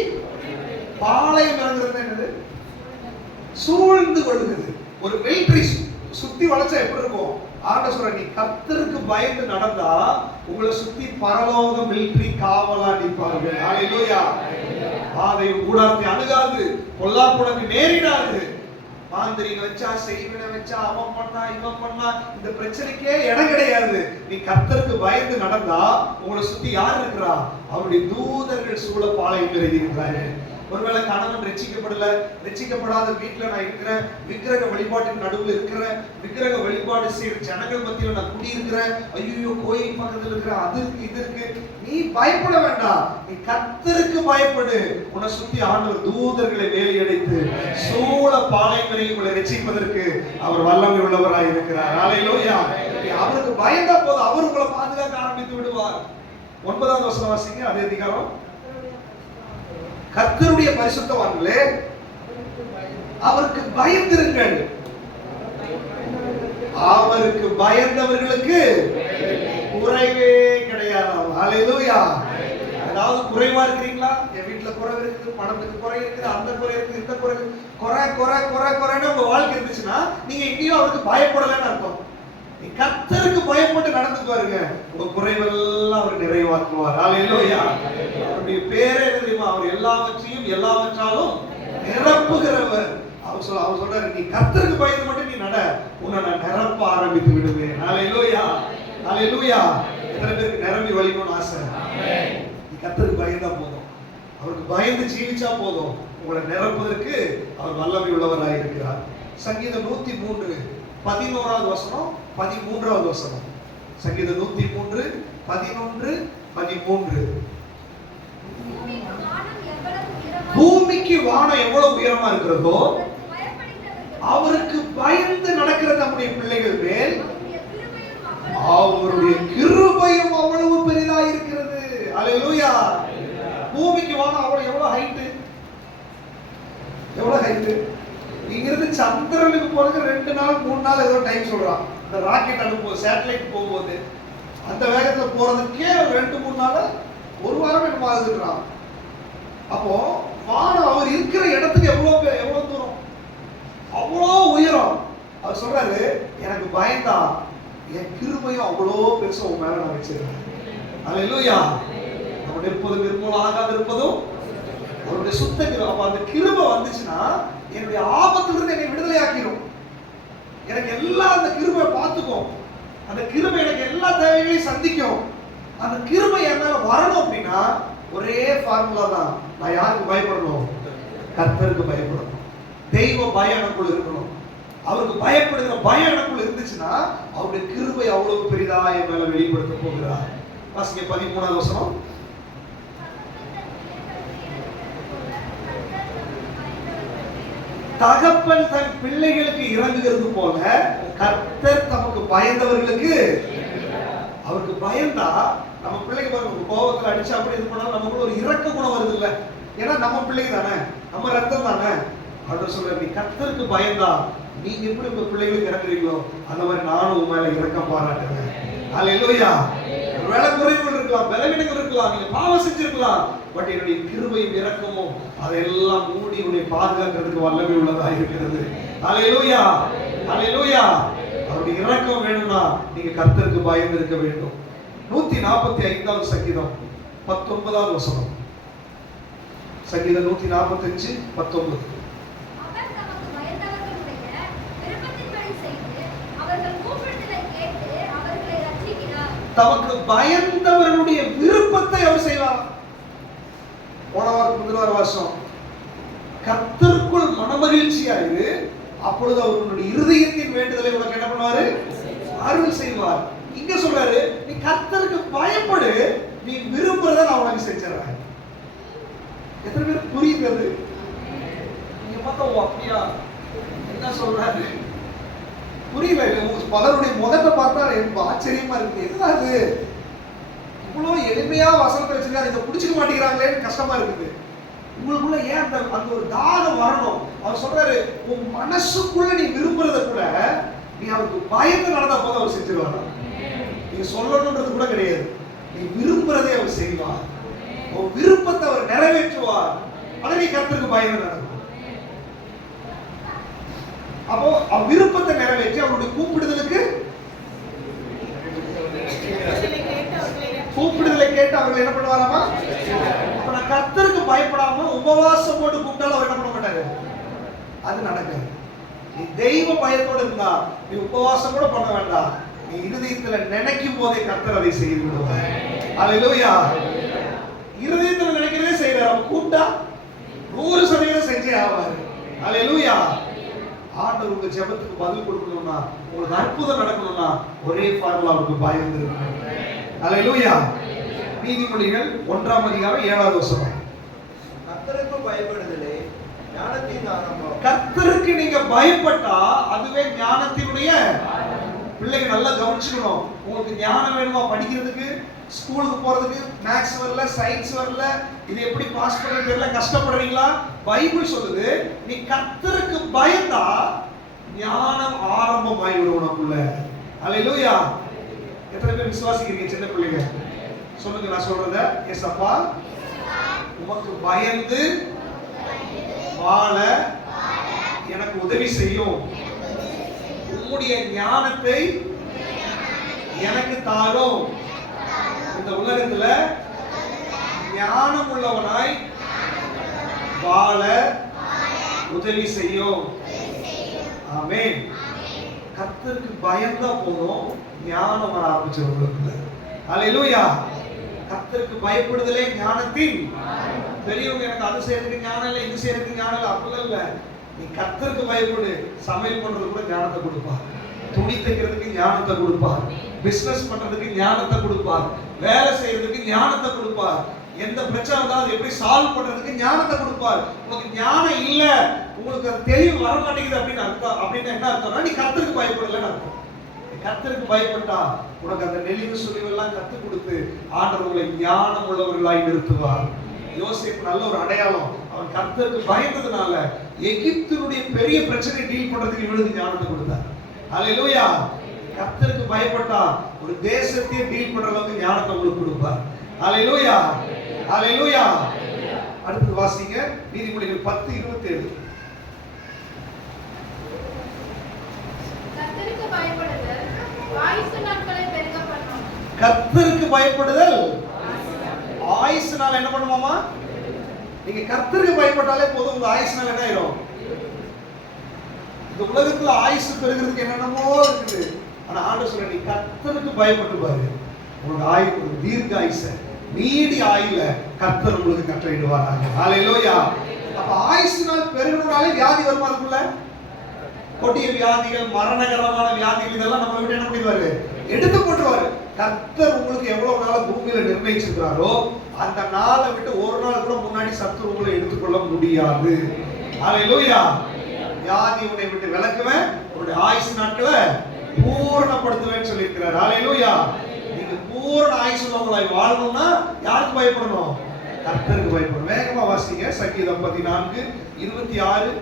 பாளையம் இறங்குறது என்னது? சூழ்ந்து கொள்ளுகிறது. ஒரு மிலிட்டரி சுத்தி வளைச்சா எப்படி இருக்கும்? ஆண்டவர் சொல்ற, நீ கர்த்தருக்கு பயந்து நடந்தா உங்களை சுத்தி பரலோக மிலிட்டரி காவலா நிற்பார்கள். அல்லேலூயா. பாதை கூடாரத்தை அணுகாது, பொல்லாப்பு உனக்கு நேரிடாது. மாந்திரிக வச்சா, செய்வினை வச்சா, அவன் பண்ணா இவன் பண்ணா, இந்த பிரச்சனைக்கே இடம் கிடையாது. நீ கர்த்தருக்கு பயந்து நடந்தா உங்களை சுத்தி யார் இருக்கிறா? அவருடைய தூதர்கள் சூழ பாளையம் இருக்கிறாரு. ஒருவேளை கணவன் ரட்சிக்கப்படல, ரட்சிக்கப்படாத வீட்டுல நான் இருக்கிறேன், விக்கிரக வழிபாட்டின் நடுவில் இருக்கிறேன், விக்கிரக வழிபாடு செய்யற ஜனங்கள் மத்தியில நான் குடியிருக்கிறேன், ஐயோ கோயில் பக்கத்துல இருக்கிற அது இருக்கு இது இருக்கு, நீ பயப்பட வேண்டாம். நீ கர்த்தருக்கு பயப்படு. உன்னை சுத்தி ஆண்டவர் தூதர்களை வேலையடைத்து சூழ பாளையங்களை உங்களை ரட்சிப்பதற்கு அவர் வல்லமை உள்ளவராய் இருக்கிறார். அல்லேலூயா. அவருக்கு பயந்தா போது அவர் உங்களை பாதுகாக்க ஆரம்பித்து விடுவார். 9வது வசனம் வாசிங்க. அதே அதிகாரம். கர்த்தருடைய பரிசுத்தவான்களே அவருக்கு பயந்திருங்கள், அவருக்கு பயந்தவர்களுக்கு குறைவே கிடையாது. ஹல்லேலூயா. ஏதாவது குறைவா இருக்கிறீங்களா? என் வீட்டுல குறை இருக்குது, பணத்துக்கு குறை இருக்குது, அந்த குறை இருக்குது, இந்த குறை இருக்குது, குறை குறை குறை குறைன்னு உங்க வாழ்க்கை இருந்துச்சுன்னா நீங்க எங்கேயும் அவருக்கு பயப்படலன்னு அர்த்தம். நீ கர்த்தருக்கு பயப்பட்டு நடந்து பாருங்க, உங்க குறைவெல்லாம் அவர் நிறைவாக்குவார். ஹல்லேலூயா. அவருடைய பேரே என்ன தெரியுமா? அவர் எல்லாவற்றையும் எல்லாவற்றாலும் நிரப்புகிறவர். அவர் சொல்றாரு, நீ கர்த்தருக்கு பயந்து மட்டும் நீ நட, உன்னை நான் நிரப்ப ஆரம்பித்து விடுவேன். ஹல்லேலூயா. ஹல்லேலூயா. எத்தனை பேருக்கு நிரம்பி வழிக்கணும்னு ஆசை? நீ கர்த்தருக்கு பயந்தா போதும், அவருக்கு பயந்து ஜீவிச்சா போதும், உங்களை நிரப்புவதற்கு அவர் வல்லமை உள்ளவராய் இருக்கிறார். சங்கீதம் 103 11வது வசனம் 13வது வசனம். சங்கீதம் 103 11 13. பூமிக்கு வானம் எவ்வளவு உயரமா இருக்கிறதோ அவருக்கு பயந்து நடக்கிற நம்முடைய பிள்ளைகள் மேல் அவருடைய கிருபையும் அவ்வளவு பெரிதா இருக்கிறது. ஹல்லேலூயா. பூமிக்கு வானம் எவ்வளவு ஹைட், எவ்வளவு ஹைட். இங்கிருந்து சந்திரனுக்கு போறதுக்கு 2 நாள் 3 நாள் ஏதோ டைம் சொல்றான். இந்த ராக்கெட் அனுப்பும், சேட்டலைட் போகும்போது அந்த வேகத்துல போறதுக்கே 2-3 நாள், 1 வாரம் என்னமோ ஆகுதுன்றான். அப்போ வானம் அவர் இருக்கிற இடத்துக்கு எவ்வளவு தூரம், அவ்வளோ உயரம். அவர் சொல்றாரு, எனக்கு பயந்தா என் கிருபையும் அவ்வளோ பெருசா உன் மேல நான் வச்சிருக்கேன். ஹல்லேலூயா. நம்ம நிற்பதும் நிர்மூலம் ஆகாது இருப்பதும் அவருடைய சுத்த கிருபை. அப்ப அந்த கிருபை வந்துச்சுன்னா என்னுடைய ஆபத்திலிருந்து என்னை விடுதலை ஆக்கிடும். எனக்கு எல்லா அந்த கிருபை பார்த்துக்கும், அந்த கிருபை எனக்கு எல்லா தேவைகளையும் சந்திக்கும். அந்த கிருபை என் மேல வரணும் அப்படின்னா ஒரே ஃபார்முலா தான். நான் யாருக்கு பயப்படணும்? கர்த்தருக்கு பயப்படணும். தெய்வ பயம் எனக்குள்ள இருக்கணும். அவருக்கு பயப்படுகிற பயம் எனக்குள்ள இருந்துச்சுன்னா அவருடைய கிருபை அவ்வளவு பெரிதா என் மேல வெளிப்படுத்த போகிறார். வாசிங்க 13வது வசனம். தகப்பன் தன் பிள்ளைகளுக்கு இறங்குகிறது போல கர்த்தர் தமக்கு பயந்தவர்களுக்கு. அவருக்கு பயந்தா நம்ம பிள்ளைங்க பாருங்க, கோபத்துல அடிச்சு அப்படி இது பண்ணாலும் நமக்குள்ள ஒரு இரக்க குணம் வருது இல்ல? ஏன்னா நம்ம பிள்ளைங்க தானே, நம்ம ரத்தம் தானே. அவர் சொல்ற, நீ கர்த்தருக்கு பயந்தா நீங்க எப்படி உங்க பிள்ளைகளுக்கு இறங்குறீங்களோ அந்த மாதிரி நானும் உங்க மேல இரக்கம் பாராட்டுறேன். ஹல்லேலூயா. வேலை குறைவுகள் இருக்கலாம், பலவீனங்கள் இருக்கலாம், நீங்க பாவம் செஞ்சிருக்கலாம், பட் என்னுடைய கிருபையும் இரக்கமும் அதெல்லாம் மூடி உன்னை பாதுகாக்கிறதுக்கு வல்லமை உள்ளதா இருக்கிறது. ஹல்லேலூயா. ஹல்லேலூயா. அவருடைய இரக்கம் வேணும்னா நீங்க கர்த்தருக்கு பயந்து இருக்க வேண்டும். 145வது சங்கீதம் 19வது வசனம். சங்கீதம் 145 19. தமக்கு பயந்தவர்களுடைய விருப்பத்தை அவர் செய்வார். போன வாரம் முதல் வருஷம் கர்த்தருக்குள் மனமகிழ்ச்சியாயிரு, அப்பொழுது அவருடைய இருதயத்தின் வேண்டுதலை உனக்கு என்ன பண்ணுவாரு? அருள் செய்வார். இங்க சொல்றாரு, நீ கர்த்தருக்கு பயப்படு, நீ விரும்புறத நான் உனக்கு செஞ்சிடறேன். எத்தனை பேர் புரியுது? நீங்க பார்த்தா ஓ அப்படியா என்ன சொல்றாரு புரியல. பலருடைய முகத்தை பார்த்தா எனக்கு ஆச்சரியமா இருக்கு. என்னது இவ்வளவு எளிமையா வசனத்தை வச்சிருக்காரு, இதை பிடிச்சிக்க மாட்டேங்கிறாங்களேன்னு கஷ்டமா இருக்குது. உங்களுக்குள்ள ஏன் அந்த ஒரு தாகம் வரணும்? அவர் சொல்றாரு, உன் மனசுக்குள்ள நீ விரும்புறத கூட நீ அவருக்கு பயந்து நடந்தா போது அவர் செஞ்சிருவார். நீங்க சொல்லணும்ன்றது கூட கிடையாது, நீ விரும்புறதே அவர் செய்வார். உன் விருப்பத்தை அவர் நிறைவேற்றுவார். அதை நீ கர்த்தருக்கு பயந்து நடக்கும். அப்போ விருப்பத்தை நிறைவேற்றி அவருடைய கூப்பிடுதலை கேட்டு அவர்கள் என்ன பண்ணுவாராமா? அப்ப நான் கர்த்தருக்கு பயப்படாம உபவாசம் போட்டு கூப்பிட்டாலும் அவர் என்ன பண்ண மாட்டாரு? அது நடக்காது. நீ தெய்வ பயத்தோட இருந்தா நீ உபவாசம் கூட பண்ண வேண்டாம், நீ இருதயத்துல நினைக்கும் போதே கர்த்தர் அதை செய்து விடுவார். ஹல்லேலூயா. இருதயத்துல நினைக்கிறதே செய்யறாரு, அவன் கூப்பிட்டா 100% செஞ்சே ஆவாரு. ஹல்லேலூயா. ஆண்டவர் உங்க ஜெபத்துக்கு பதில் கொடுக்கணும்னா, உங்களுக்கு அற்புதம் நடக்கணும்னா ஒரே ஃபார்முலா, அவருக்கு பயந்து இருக்கணும். ஹல்லேலூயா. நீதிமொழிகள் 1ஆம் அதிகாரம் 7வது வசனம். கர்த்தருக்கு பயப்படுதலே ஞானத்தின் ஆரம்பம். கர்த்தருக்கு நீங்க பயப்பட்டா அதுவே ஞானத்தினுடைய பிள்ளைங்க நல்லா கவனிச்சுக்கணும். உங்களுக்கு ஞானம் வேணுமா படிக்கிறதுக்கு, ஸ்கூலுக்கு போறதுக்கு, மேக்ஸ் வரல, சயின்ஸ் வரல, இது எப்படி பாஸ் பண்றது தெரியல, கஷ்டப்படுறீங்களா? பைபிள் சொல்லுது, நீ கர்த்தருக்கு பயந்தா ஞானம் ஆரம்பமாயிடும் உனக்குள்ள. அல்லேலூயா. எத்தனை பேர் விசுவாசிக்கிறீங்க சின்ன பிள்ளைங்க? சொல்லுங்க நான் சொல்றத. ஏசப்பா உமக்கு பயந்து வாழ எனக்கு உதவி செய்யும். உம்முடைய ஞானத்தை எனக்கு தாரும். இந்த உலகத்துல ஞானம் உள்ளவனாய் வாழ உதவி செய்யும். ஆமென். கர்த்தருக்கு பயந்தா போதும், ஞானம் வர ஆரம்பிச்சிடும். அல்லேலூயா. கர்த்தருக்கு பயப்படுதலே ஞானத்தின். பெரியவங்க எனக்கு அது செய்யறதுக்கு ஞானம் இல்லை, இது செய்யறதுக்கு ஞானம் இல்லை, அப்படிலாம் இல்லை. நீ கர்த்தருக்கு பயப்படு. சமையல் பண்றது கூட ஞானத்தை கொடுப்பார், துணி தைக்கிறதுக்கு ஞானத்தை கொடுப்பார், பிசினஸ் பண்றதுக்கு ஞானத்தை கொடுப்பார், வேலை செய்யறதுக்கு ஞானத்தை கொடுப்பார், எந்த பிரச்சனை வந்தாலும் அதை எப்படி சால்வ் பண்றதுக்கு ஞானத்தை கொடுப்பார். உங்களுக்கு ஞானம் இல்ல, உங்களுக்கு அது தெளிவு வர மாட்டேங்குது அப்படின்னு அர்த்தம். அப்படின்னு என்ன அர்த்தம்னா நீ கர்த்தருக்கு பயப்படலன்னு அர்த்தம். கர்த்தருக்கு பயப்பட்டா உனக்கு அந்த நெளிவு சுழிவு எல்லாம் கத்துக் கொடுத்து ஆண்டவர் உங்களை ஞானம் உள்ளவர்களாய் நிறுத்துவார். யோசேப்பு நல்ல ஒரு அடையாளம். அவன் கர்த்தருக்கு பயந்ததுனால எகிப்தினுடைய பெரிய பிரச்சனையை டீல் பண்றதுக்கு இவனுக்கு ஞானத்தை கொடுத்தார். அல்லேலூயா. கர்த்தருக்கு பயப்பட்டா ஒரு தேசத்தையே டீல் பண்ற அளவுக்கு ஞானத்தை உங்களுக்கு கொடுப்பார். அல்லேலூயா. அல்லேலூயா. அடுத்து வாசிங்க நீதிமொழிகள் 10:27. கர்த்தருக்கு பயப்படுதல் ஆயுசு நாட்களை பெருக பண்ணும். கர்த்தருக்கு பயப்படுதல் ஆயுசு நாள் என்ன பண்ணுமாமா? நீங்க கர்த்தருக்கு பயப்பட்டாலே போதும், உங்க ஆயுசு நாள் என்ன ஆயிரும்? இந்த உலகத்துல ஆயுசு பெறுகிறதுக்கு என்னென்னமோ இருக்குது. ஆனா ஆண்டவர் சொல்ற நீ கர்த்தருக்கு பயப்பட்டு பாரு, உங்க ஆயுள் தீர்க்க ஆயுச நீடி ஆயுள கர்த்தர் உங்களுக்கு கட்டளையிடுவாராங்க. ஹல்லேலூயா. அப்ப ஆயுசு நாள் பெருகுனாலே வியாதி வருமா? அதுக்குள்ள கொடிய வியாதிகள், மரணகரமான வியாதிகள் இதெல்லாம் நம்ம விட்டு என்ன பண்ணிடுவாரு? எடுத்து போட்டுருவாரு. கர்த்தர் உங்களுக்கு எவ்வளவு நாள் பூமியில நிர்ணயிச்சிருக்கிறாரோ அந்த நாளை விட்டு ஒரு நாள் கூட முன்னாடி சத்துரு உங்களை எடுத்துக்கொள்ள முடியாது. ஹல்லேலூயா. வியாதி உன்னை விட்டு விலக்குவேன், உன்னுடைய ஆயுசு நாட்களை பூரணப்படுத்துவேன்னு சொல்லியிருக்கிறார். ஹல்லேலூயா. நீங்க பூரண ஆயுசு உள்ளவங்களாய் வாழணும்னா யாருக்கு பயப்படணும்? கர்த்தருக்கு பயப்படணும். வேகமா வாசிங்க. சங்கீதம் 14:26.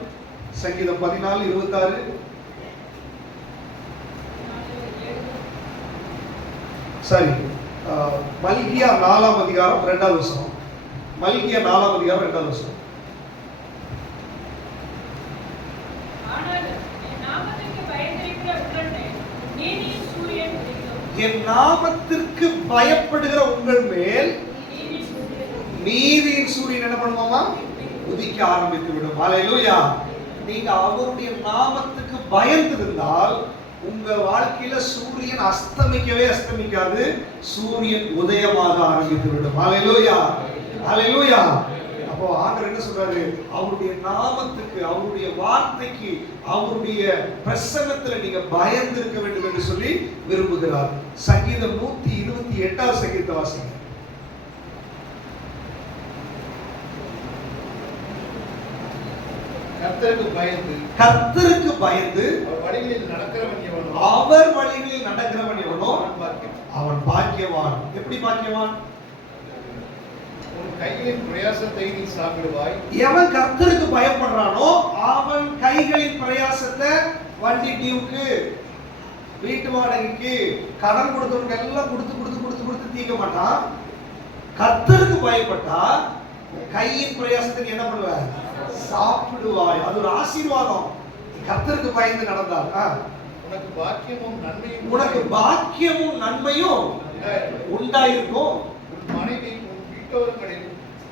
சங்கீதம் 14:26. சரி, மல்கியா 4ஆம் அதிகாரம் 2வது வசனம். மல்கியா 4ஆம் அதிகாரம் 2வது வசனம். என் நாமத்திற்கு பயப்படுகிற உங்கள் மேல் நீதியின் சூரியன் என்ன பண்ணுவாமா? உதிக்க ஆரம்பித்து விடும். ஹல்லேலூயா. நீங்க அவருடைய நாமத்துக்கு பயந்திருந்தால் உங்க வாழ்க்கையில சூரியன் அஸ்தமிக்காது, சூரியன் உதயமாக ஆரம்பித்து விடும். ஹல்லேலூயா. ஹல்லேலூயா. அப்போ ஆண்டவர் என்ன சொல்றாரு? அவருடைய நாமத்துக்கு, அவருடைய வார்த்தைக்கு, அவருடைய பிரசன்னத்துல நீங்க பயந்து இருக்க வேண்டும் என்று சொல்லி விரும்புகிறார். சங்கீதம் 128வது சங்கீதத்தை வாசிங்க. கர்த்தருக்கு பயந்து அவர் வழிகளில் நடக்கிறவன் எவனோ அவன் பாக்கியவான். எப்படி பாக்கியவான்? கைகளின் பிரயாசத்தை நீ சாப்பிடுவாய். எவன் கர்த்தருக்கு பயப்படுறானோ அவன் கைகளின் பிரயாசத்தை, வண்டி டியூக்கு, வீட்டு வாடகைக்கு, கடன் கொடுத்தவங்க எல்லாம் கொடுத்து தீக்க மாட்டான். கர்த்தருக்கு பயப்பட்டா கையின் பிரயாசத்தை என்ன பண்ணுவ? சாப்பிடுவாய். அது ஒரு ஆசீர்வாதம். கர்த்தருக்கு பயந்து நடந்தால் உனக்கு பாக்கியமும் நன்மையும் உண்டாயிருக்கும். மனைவி உன் வீட்டோர்களில்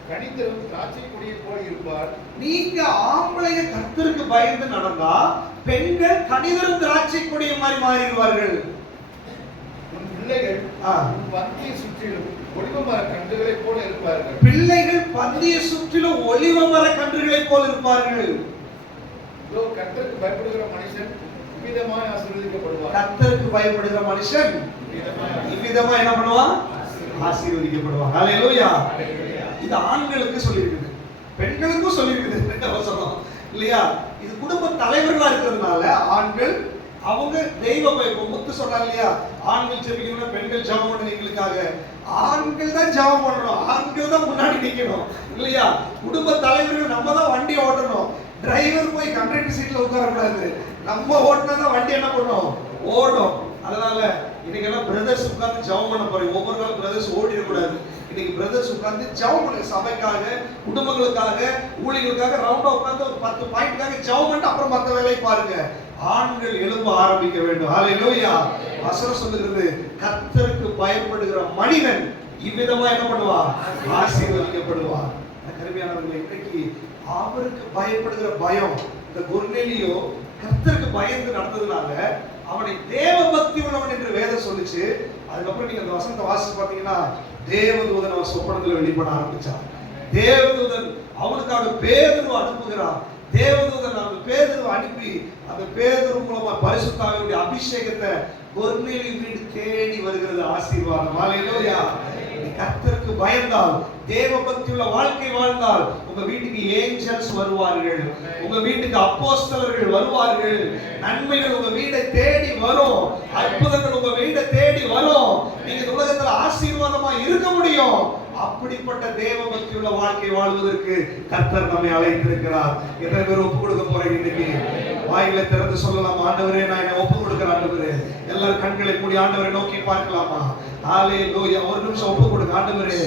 கனிதரும் திராட்சை கொடியை போல் இருப்பார். நீங்க ஆம்பளைங்க கர்த்தருக்கு பயந்து நடந்தா பெண்கள் கனிதரும் திராட்சை கொடியை மாதிரி மாறிடுவார்கள். உன் பிள்ளைகள் பந்தியை சுற்றிலும் ஒலிவ மர கன்றுகளை போல இருப்பார்கள். பிள்ளைகள் பந்தியை சுற்றிலும் ஒலிவ மர கன்றுகளை போல இருப்பார்கள். கர்த்தருக்கு பயப்படுகிற மனுஷன் இவ்விதமாய் ஆசீர்வதிக்கப்படுவார். கர்த்தருக்கு பயப்படுகிற மனுஷன் இவ்விதமா என்ன பண்ணுவான்? ஆசீர்வதிக்கப்படுவான். ஹல்லேலூயா. இது ஆண்களுக்கு சொல்லியிருக்குது, பெண்களுக்கும் சொல்லியிருக்குது. இல்லையா? இது குடும்ப தலைவர்களா இருக்கிறதுனால ஆண்கள் அவங்க தெய்வ பயப்பம். முத்து சொன்னாங்க இல்லையா, ஆண்கள் ஜெபிக்கணும், பெண்கள் ஜெபம் பண்ணணும் எங்களுக்காக. ஆண்கள் தான் ஜெபம் பண்ணணும், ஆண்கள் தான் முன்னாடி நிக்கணும் இல்லையா? குடும்ப தலைவர்கள் நம்ம தான் வண்டி ஓட்டணும். டிரைவர் போய் கண்டக்டர் சீட்ல உட்காரக்கூடாது, நம்ம ஓட்டினா தான் வண்டி என்ன பண்ணும், ஓடும். அதனால இன்னைக்கு எல்லாம் பிரதர்ஸ் உட்கார்ந்து ஜெபம் பண்ண போறீங்க. ஒவ்வொரு நாள் பிரதர்ஸ் ஓடிடக்கூடாது. இன்னைக்கு பிரதர்ஸ் உட்கார்ந்து ஜெபம் பண்ணுங்க. சபைக்காக, குடும்பங்களுக்காக, ஊழியர்களுக்காக ரவுண்டா உட்கார்ந்து ஒரு 10 பாயிண்ட்காக ஜெபம் பண்ணிட்டு அப்புறம் மற்ற வேலையை பாருங்க. ஆண்கள் எழும்ப ஆரம்பிக்க வேண்டும். ஹalleluya. வசனம் சொல்லுகிறது, கர்த்தருக்கு பயப்படுகிற மனிதன் இவ்விதமா என்ன பண்ணுவான், ஆசீர்வதிக்கப்படுவான். கருமையானவர்களே, இன்னைக்கு அவருக்கு பயப்படுகிற பயம், இந்த கொர்நேலியோ கர்த்தருக்கு பயந்து நடந்ததுனால அவனை தேவ பக்தி உள்ளவன் என்று வேதம் சொல்லுச்சு. அதுக்கப்புறம் நீங்க அந்த வசனத்தை வாசிச்சு பார்த்தீங்கன்னா, தேவதூதன் அவன் சொப்பனத்துல வெளிப்பட ஆரம்பிச்சான். தேவதூதன் அவனுக்காக பேதுருவை அனுப்புகிறான். தேவதூதன் அந்த பேதுருவை அனுப்பி அந்த பேதுரு மூலமா பரிசுத்த ஆவியுடைய அபிஷேகத்தை கொர்நேலியு வீடு தேடி வருகிறது. ஆசீர்வாதம். ஹalleluya. கர்த்தருக்கு பயந்தால், தேவ பக்தி உள்ள வாழ்க்கை வாழ்ந்தால், உங்க வீட்டுக்கு ஏஞ்சல்ஸ் வருவார்கள், உங்க வீட்டுக்கு அப்போஸ்தலர்கள் வருவார்கள், நன்மைகள் உங்க வீட்டை தேடி வரும், அற்புதங்கள் உங்க வீட்டை தேடி வரும். நீங்க இந்த உலகத்துல ஆசீர்வாதமா இருக்க முடியும். அப்படிப்பட்ட தேவ பக்தி உள்ள வாழ்க்கை வாழ்வதற்கு கர்த்தர் நம்மை அழைத்திருக்கிறார். எத்தனை பேர் ஒப்பு கொடுக்க போறீங்க? இன்னைக்கு வாயில திறந்து சொல்லலாம், ஆண்டவரே நான் என்னை ஒப்பு கொடுக்கிறேன். ஆண்டவரே, எல்லாரும் கண்களை மூடி ஆண்டவரை நோக்கி பார்க்கலாமா? ஹalleluya. ஒரு நிமிஷம் ஒப்பு கொடுங்க. ஆண்டவரே,